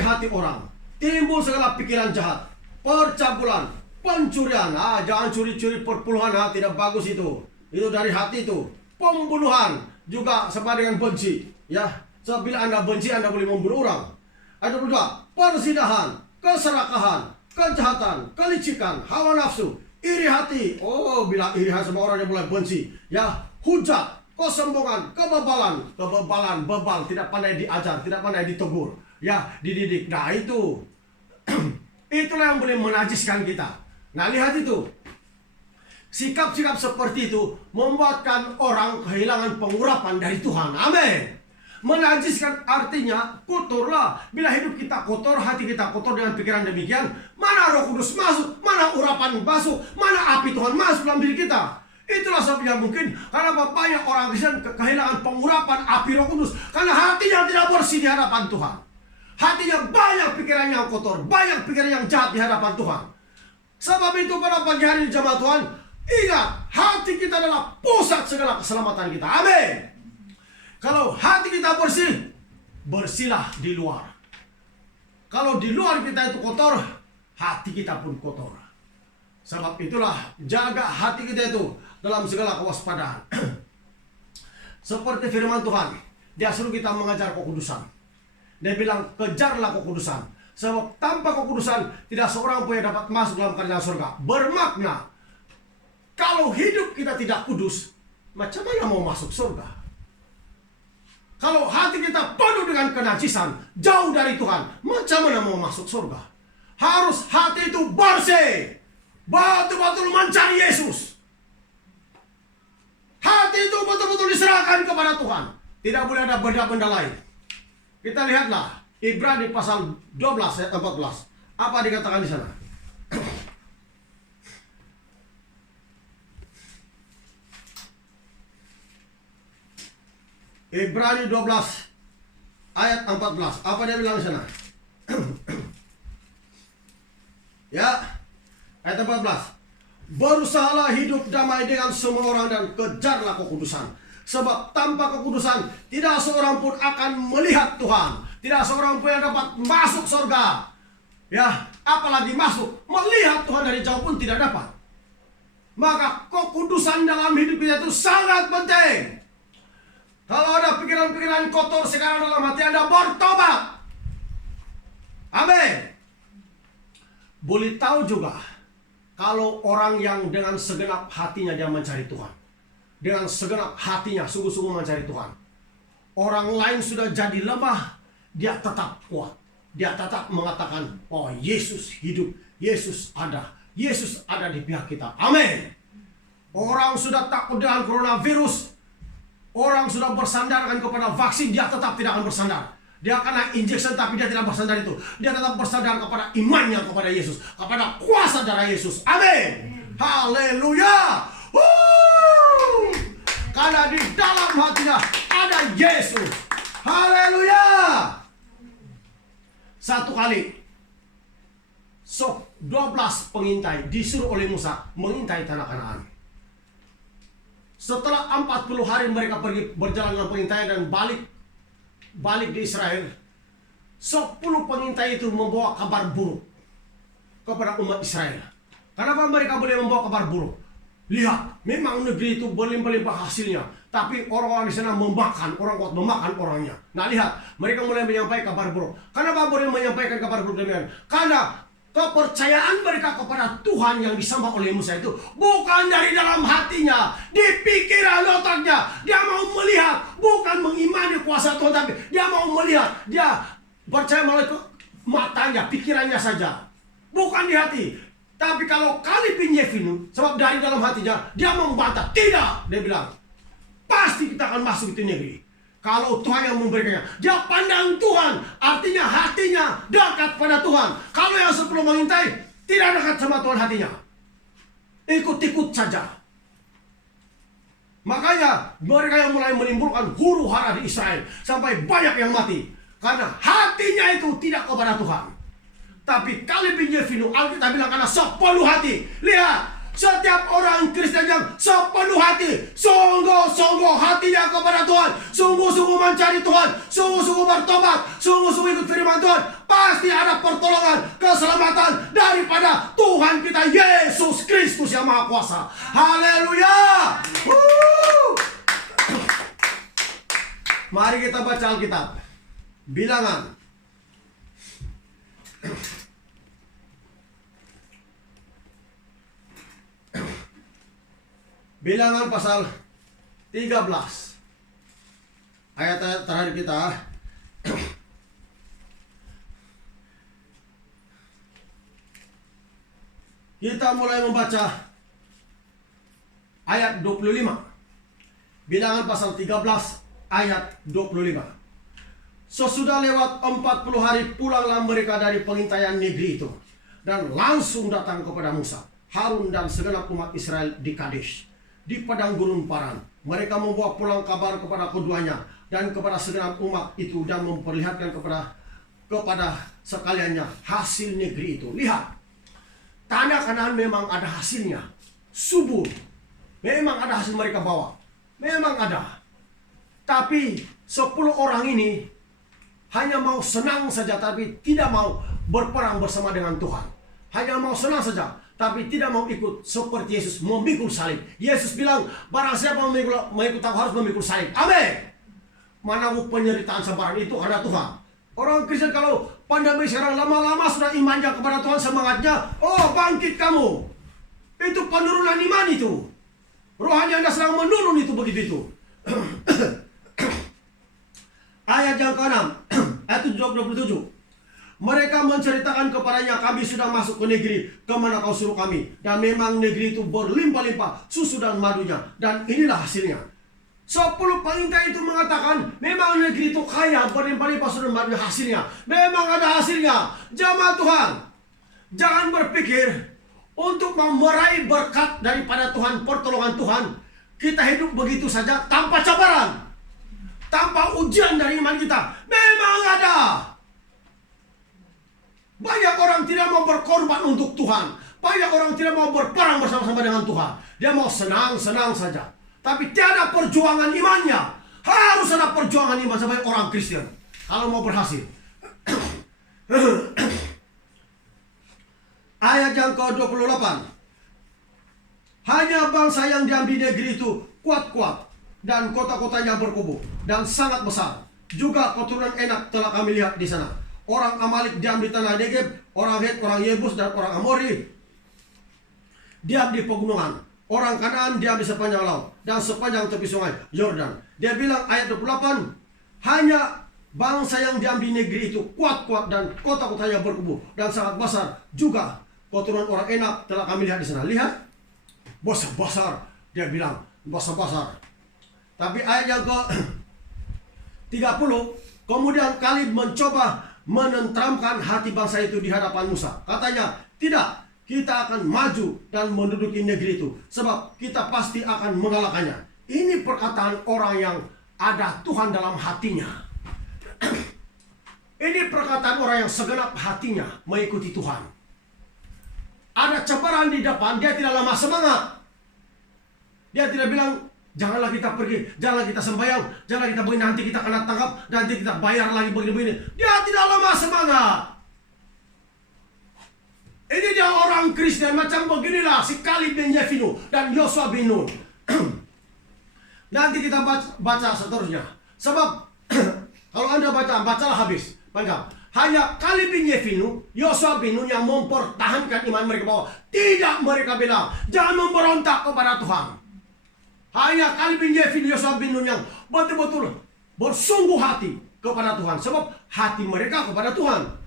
hati orang timbul segala pikiran jahat, percabulan, pencurian. Jangan curi-curi perpuluhan, tidak bagus itu. Itu dari hati itu. Pembunuhan juga sama dengan benci. Ya, sebab bila Anda benci, Anda boleh membunuh orang. Ayat 22. Persinahan, keserakahan, kejahatan, kelicikan, hawa nafsu, iri hati. Bila iri hati sama orang yang mulai benci. Ya, hujat, kesombongan, kebebalan, bebal, tidak pandai diajar, tidak pandai ditegur, ya, dididik. Nah itu, itulah yang boleh menajiskan kita. Nah lihat itu, sikap-sikap seperti itu membuatkan orang kehilangan pengurapan dari Tuhan. Amin. Menajiskan artinya kotorlah. Bila hidup kita kotor, hati kita kotor dengan pikiran demikian, mana Roh Kudus masuk, mana urapan masuk, mana api Tuhan masuk dalam diri kita. Itulah sebabnya mungkin karena banyak orang Kristen kehilangan pengurapan api Roh Kudus karena hatinya tidak bersih di hadapan Tuhan. Hatinya banyak pikiran yang kotor, banyak pikiran yang jahat di hadapan Tuhan. Sebab itu pada pagi hari ini jemaat Tuhan, ingat, hati kita adalah pusat segala keselamatan kita. Amin. Kalau hati kita bersih, bersihlah di luar. Kalau di luar kita itu kotor, hati kita pun kotor. Sebab itulah jaga hati kita itu dalam segala kewaspadaan. Seperti firman Tuhan, Dia suruh kita mengajar kekudusan. Dia bilang, kejarlah kekudusan. Sebab tanpa kekudusan, tidak seorang pun yang dapat masuk dalam kerajaan surga. Bermakna, kalau hidup kita tidak kudus, macam mana mau masuk surga? Kalau hati kita penuh dengan kenajisan, jauh dari Tuhan, macam mana mau masuk surga? Harus hati itu bersih, betul-betul mencari Yesus. Hati itu betul-betul diserahkan kepada Tuhan. Tidak boleh ada benda-benda lain. Kita lihatlah Ibrani pasal 12 ayat 14. Apa dikatakan di sana? Ibrani 12 ayat 14. Apa dia bilang di sana? Ya, ayat 14. Berusahalah hidup damai dengan semua orang dan kejarlah kekudusan. Sebab tanpa kekudusan tidak seorang pun akan melihat Tuhan. Tidak seorang pun yang dapat masuk surga. Ya, apalagi masuk, melihat Tuhan dari jauh pun tidak dapat. Maka kekudusan dalam hidup kita itu sangat penting. Kalau ada pikiran-pikiran kotor sekarang dalam hati Anda, bertobat. Amin. Boleh tahu juga, kalau orang yang dengan segenap hatinya dia mencari Tuhan, dengan segenap hatinya sungguh-sungguh mencari Tuhan, orang lain sudah jadi lemah, dia tetap kuat. Dia tetap mengatakan, oh Yesus hidup, Yesus ada di pihak kita. Amin. Orang sudah takut dengan coronavirus, orang sudah bersandarkan kepada vaksin, dia tetap tidak akan bersandar. Dia kena injection tapi dia tidak bersandar itu. Dia tetap bersandar kepada imannya kepada Yesus, kepada kuasa darah Yesus. Amin. Haleluya. Karena di dalam hatinya ada Yesus. Haleluya. Satu kali 12 pengintai disuruh oleh Musa mengintai tanah Kanaan. Setelah 40 hari mereka pergi berjalan dengan pengintaian dan balik di Israel, 10 pengintai itu membawa kabar buruk kepada umat Israel. Kenapa mereka boleh membawa kabar buruk? Lihat, memang negeri itu berlimpah-limpah hasilnya, tapi orang-orang di sana memakan, orang kuat memakan orangnya. Nah lihat, mereka mulai menyampaikan kabar buruk. Kenapa boleh menyampaikan kabar buruk demikian? Karena kepercayaan mereka kepada Tuhan yang disembah oleh Musa itu bukan dari dalam hatinya, di pikiran otaknya. Dia mau melihat, bukan mengimani kuasa Tuhan, tapi dia mau melihat. Dia percaya melalui matanya, pikirannya saja, bukan di hati. Tapi kalau kali Pinyefinu, sebab dari dalam hatinya, dia membantah. Tidak, dia bilang, pasti kita akan masuk itu negeri. Kalau Tuhan yang memberikannya, dia pandang Tuhan, artinya hatinya dekat pada Tuhan. Kalau yang sebelum mengintai, tidak dekat sama Tuhan hatinya. Ikut-ikut saja. Makanya mereka yang mulai menimbulkan huru hara di Israel sampai banyak yang mati karena hatinya itu tidak kepada Tuhan. Tapi Kaleb bin Yefinu, Alkitab bilang karena sepenuh hati. Lihat, setiap orang Kristen yang sepenuh hati, sungguh-sungguh hatinya kepada Tuhan, sungguh-sungguh mencari Tuhan, sungguh-sungguh bertobat, sungguh-sungguh ikut firman Tuhan, pasti ada pertolongan, keselamatan daripada Tuhan kita Yesus Kristus yang Maha Kuasa. Haleluya! Mari kita baca Alkitab. Bilangan. Bilangan pasal 13. Ayat terakhir kita. Kita mulai membaca ayat 25. Bilangan pasal 13 ayat 25. Sesudah lewat 40 hari pulanglah mereka dari pengintaian negeri itu dan langsung datang kepada Musa, Harun dan segenap umat Israel di Kadesh, di padang gunung Paran. Mereka membawa pulang kabar kepada keduanya dan kepada segenap umat itu dan memperlihatkan kepada sekaliannya hasil negeri itu. Lihat, tanah Kanaan memang ada hasilnya, subur. Memang ada hasil mereka bawa, memang ada. Tapi 10 orang ini hanya mau senang saja, tapi tidak mau berperang bersama dengan Tuhan. Hanya mau senang saja, tapi tidak mau ikut seperti Yesus memikul salib. Yesus bilang, barang siapa mengikut aku harus memikul salib. Amin. Mana penyeritaan sebarang itu ada Tuhan. Orang Kristen kalau pandemi sekarang lama-lama sudah imannya kepada Tuhan, semangatnya, oh bangkit kamu. Itu penurunan iman itu. Rohani Anda sedang menurun itu, begitu itu. Ayat yang ke-6, ayat 27. Mereka menceritakan kepadanya, kami sudah masuk ke negeri kemana kau suruh kami. Dan memang negeri itu berlimpah-limpah susu dan madunya. Dan inilah hasilnya. 10 pengintai itu mengatakan, memang negeri itu kaya, berlimpah-limpah susu dan madunya hasilnya. Memang ada hasilnya. Jamaah Tuhan, jangan berpikir untuk meraih berkat daripada Tuhan, pertolongan Tuhan, kita hidup begitu saja tanpa cabaran, tanpa ujian dari iman kita. Memang ada. Banyak orang tidak mau berkorban untuk Tuhan. Banyak orang tidak mau berperang bersama-sama dengan Tuhan. Dia mau senang-senang saja. Tapi tiada perjuangan imannya. Harus ada perjuangan iman sebagai orang Kristen kalau mau berhasil. Ayat yang ke-28. Hanya bangsa yang diam di negeri itu kuat-kuat, dan kota-kotanya berkubu dan sangat besar. Juga keturunan Enak telah kami lihat di sana. Orang Amalek diam di tanah Negeb, orang Het, orang Yebus, dan orang Amori diam di pegunungan. Orang Kanaan diam di sepanjang laut dan sepanjang tepi sungai Yordan. Dia bilang ayat 28, hanya bangsa yang diam di negeri itu kuat-kuat dan kota-kotanya berkubu dan sangat besar. Juga keturunan orang Enak telah kami lihat di sana. Lihat, besar-besar. Dia bilang besar-besar. Tapi ayat yang ke-30, kemudian Kaleb mencoba menenteramkan hati bangsa itu di hadapan Musa. Katanya, tidak, kita akan maju dan menduduki negeri itu, sebab kita pasti akan mengalahkannya. Ini perkataan orang yang ada Tuhan dalam hatinya. Ini perkataan orang yang segenap hatinya mengikuti Tuhan. Ada cabaran di depan, dia tidak lama semangat. Dia tidak bilang, janganlah kita pergi, janganlah kita sembahyang, janganlah kita begini, nanti kita kena tangkap, nanti kita bayar lagi begini-begini. Dia tidak lama semangat. Ini dia orang Kristen macam beginilah si Kaleb bin Yefinu dan Yosua bin Nun. Nanti kita baca seterusnya. Sebab kalau Anda bacalah habis. Maka hanya Kaleb bin Yefinu, Yosua bin Nun yang mempertahankan iman mereka bahwa tidak, mereka bilang jangan memberontak kepada Tuhan. Hanya Kaleb bin Yefinu, Yosua bin Nun yang betul-betul bersungguh hati kepada Tuhan. Sebab hati mereka kepada Tuhan.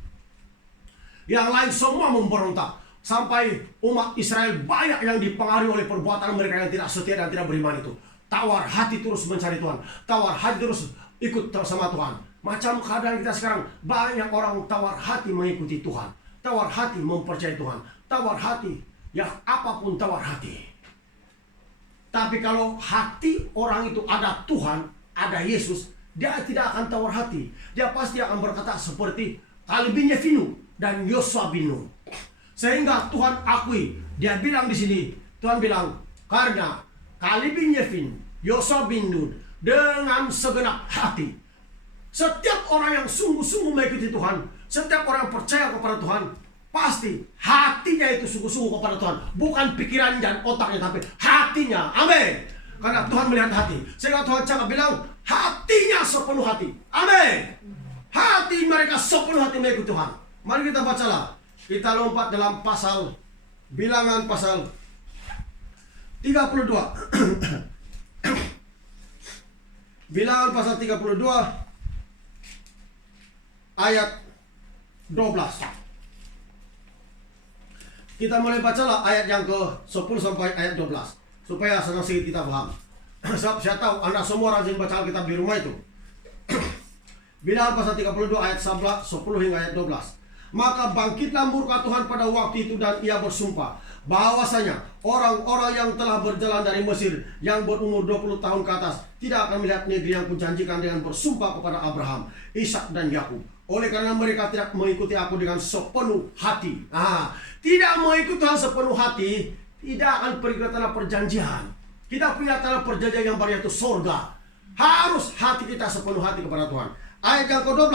Yang lain semua memberontak. Sampai umat Israel banyak yang dipengaruhi oleh perbuatan mereka yang tidak setia dan tidak beriman itu. Tawar hati terus mencari Tuhan. Tawar hati terus ikut sama Tuhan. Macam keadaan kita sekarang. Banyak orang tawar hati mengikuti Tuhan. Tawar hati mempercayai Tuhan. Tawar hati, ya apapun tawar hati. Tapi kalau hati orang itu ada Tuhan, ada Yesus, dia tidak akan tawar hati. Dia pasti akan berkata seperti Kaleb bin Yefune dan Yosua bin Nun. Sehingga Tuhan akui, dia bilang di sini, Tuhan bilang, karena Kaleb bin Yefune, Yosua bin Nun dengan segenap hati. Setiap orang yang sungguh-sungguh mengikuti Tuhan, setiap orang yang percaya kepada Tuhan, pasti hatinya itu sungguh-sungguh kepada Tuhan. Bukan pikiran dan otaknya, tapi hatinya. Amin. Karena Tuhan melihat hati. Sehingga Tuhan cakap bilang, hatinya sepenuh hati. Amin. Hati mereka sepenuh hati mengikuti Tuhan. Mari kita bacalah. Kita lompat dalam pasal, Bilangan pasal 32. Bilangan pasal 32 ayat 12. Kita mulai bacalah ayat yang ke-10 sampai ayat 12 supaya senang sedikit kita paham. Sebab saya tahu Anda semua rajin baca Alkitab di rumah itu. Bilangan pasal 32 ayat 10 hingga ayat 12. Maka bangkitlah murka Tuhan pada waktu itu dan ia bersumpah bahwasanya orang-orang yang telah berjalan dari Mesir yang berumur 20 tahun ke atas tidak akan melihat negeri yang kujanjikan dengan bersumpah kepada Abraham, Ishak dan Yakub. Oleh karena mereka tidak mengikuti aku dengan sepenuh hati. Tidak mengikuti Tuhan sepenuh hati, tidak akan pergi ke tanah perjanjian. Kita punya tanah perjanjian yang baru, yaitu sorga. Harus hati kita sepenuh hati kepada Tuhan. Ayat yang ke-12.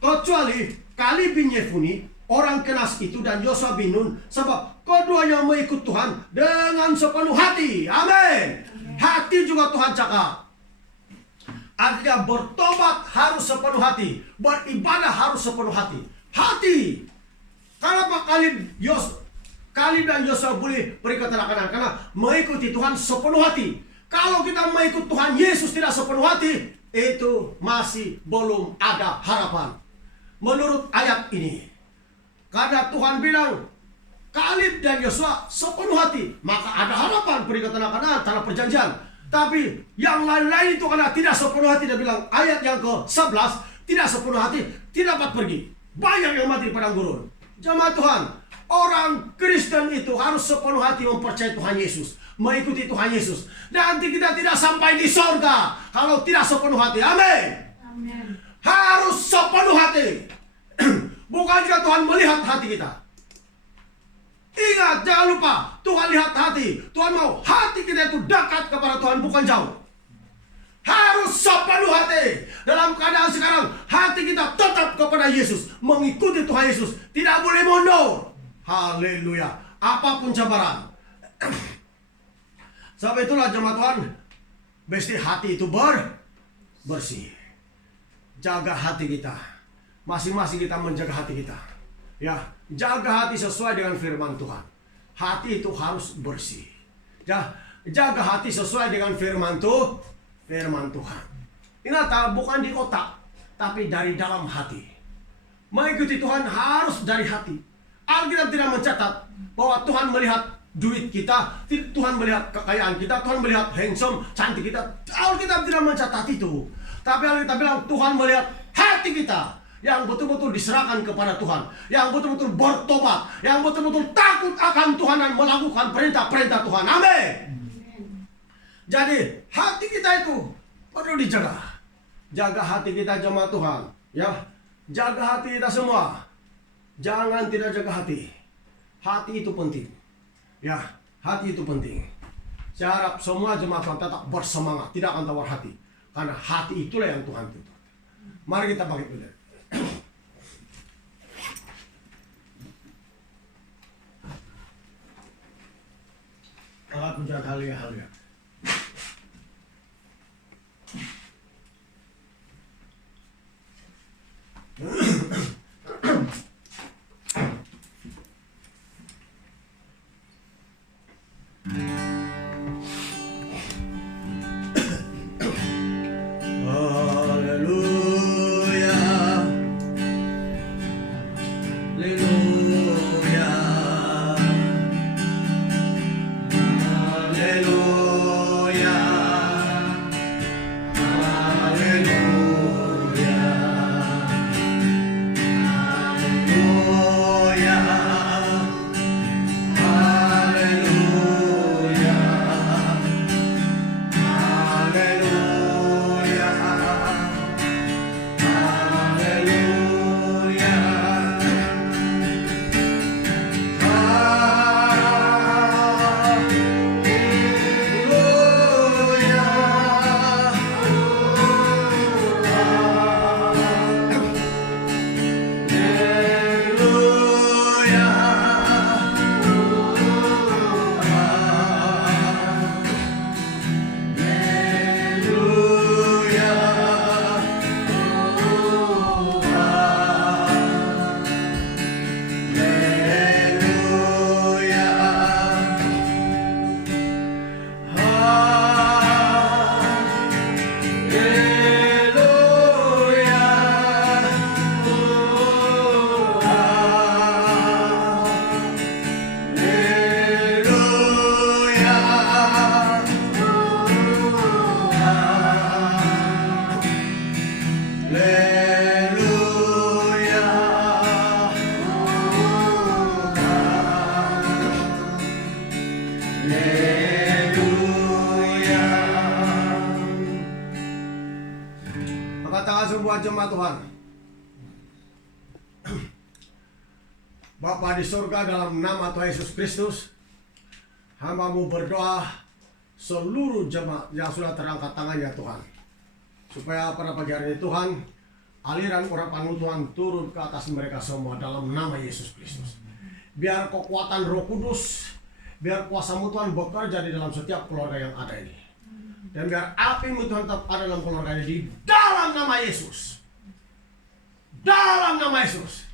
Kecuali Kaleb bin Yefune, orang Kenas itu, dan Yosua bin Nun, sebab keduanya mengikut Tuhan dengan sepenuh hati. Amin. Hati juga Tuhan cakap. Artinya bertobat harus sepenuh hati, beribadah harus sepenuh hati. Hati. Kenapa Kaleb dan Yosua boleh beri keterangan? Karena mengikuti Tuhan sepenuh hati. Kalau kita mengikut Tuhan Yesus tidak sepenuh hati, itu masih belum ada harapan. Menurut ayat ini, karena Tuhan bilang Kaleb dan Yosua sepenuh hati, maka ada harapan beri keterangan tanah perjanjian. Tapi yang lain-lain itu karena tidak sepenuh hati, dia bilang ayat yang ke-11, tidak sepenuh hati, tidak dapat pergi. Banyak yang mati di padang gurun. Jemaat Tuhan, orang Kristen itu harus sepenuh hati mempercayai Tuhan Yesus, mengikuti Tuhan Yesus. Nanti kita tidak sampai di sorga kalau tidak sepenuh hati. Amin. Amin. Harus sepenuh hati. Bukan jika Tuhan melihat hati kita. Ingat, jangan lupa, Tuhan lihat hati. Tuhan mau hati kita itu dekat kepada Tuhan, bukan jauh. Harus sepenuh hati. Dalam keadaan sekarang, hati kita tetap kepada Yesus, mengikuti Tuhan Yesus, tidak boleh mundur. Haleluya. Apapun cabaran. Sebab itulah jemaat Tuhan, mesti hati itu bersih. Jaga hati kita. Masing-masing kita menjaga hati kita. Ya, jaga hati sesuai dengan firman Tuhan. Hati itu harus bersih. Ya, jaga hati sesuai dengan firman Tuhan. Ingat, bukan di otak, tapi dari dalam hati. Mengikuti Tuhan harus dari hati. Alkitab tidak mencatat bahwa Tuhan melihat duit kita, Tuhan melihat kekayaan kita, Tuhan melihat handsome, cantik kita. Alkitab tidak mencatat itu. Tapi Alkitab bilang Tuhan melihat hati kita yang betul-betul diserahkan kepada Tuhan, yang betul-betul bertobat, yang betul-betul takut akan Tuhan dan melakukan perintah-perintah Tuhan. Amin. Jadi hati kita itu perlu dijaga. Jaga hati kita, jemaat Tuhan. Ya, jaga hati kita semua. Jangan tidak jaga hati. Hati itu penting. Ya, hati itu penting. Saya harap semua jemaat Tuhan tetap bersemangat, tidak akan tawar hati. Karena hati itulah yang Tuhan tuntut. Mari kita bangkit dulu. Angkat pujian, haleluya, haleluya. Haleluya. jemaat Tuhan. Bapa di surga, dalam nama Tuhan Yesus Kristus, hamba-Mu berdoa seluruh jemaat yang sudah terangkat tangannya Tuhan, supaya pada pagi hari ini Tuhan, aliran urapan Tuhan turun ke atas mereka semua dalam nama Yesus Kristus. Biar kekuatan Roh Kudus, biar kuasa-Mu Tuhan bekerja di dalam setiap keluarga yang ada ini. Dan biar api-Mu Tuhan tetap ada dalam keluarga ini, di dalam nama Yesus. Dalam nama Yesus.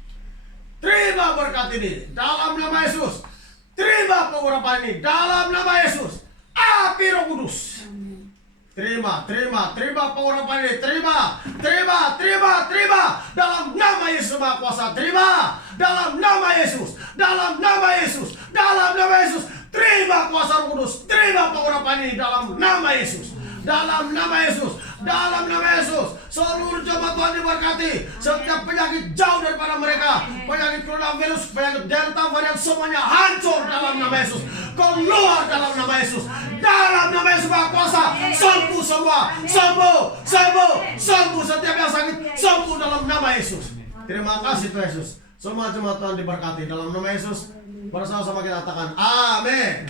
Terima berkat ini dalam nama Yesus. Terima pengurapan ini dalam nama Yesus. Api Roh Kudus. Terima pengurapan ini. Terima dalam nama Yesus Maha Kuasa. Terima dalam nama Yesus. Dalam nama Yesus. Dalam nama Yesus. Terima kuasa Roh Kudus. Terima pengurapan ini dalam nama Yesus. Dalam nama Yesus. Dalam nama Yesus. Seluruh jemaat Tuhan diberkati. Setiap penyakit jauh daripada mereka. Penyakit coronavirus, penyakit delta varian, semuanya hancur dalam nama Yesus. Keluar dalam nama Yesus. Dalam nama Yesus Maha Kuasa. Sembuh semua. Sembuh setiap yang sakit. Sembuh dalam nama Yesus. Terima kasih Tuhan Yesus. Semua jemaat Tuhan diberkati dalam nama Yesus. Bersama-sama kita katakan amin.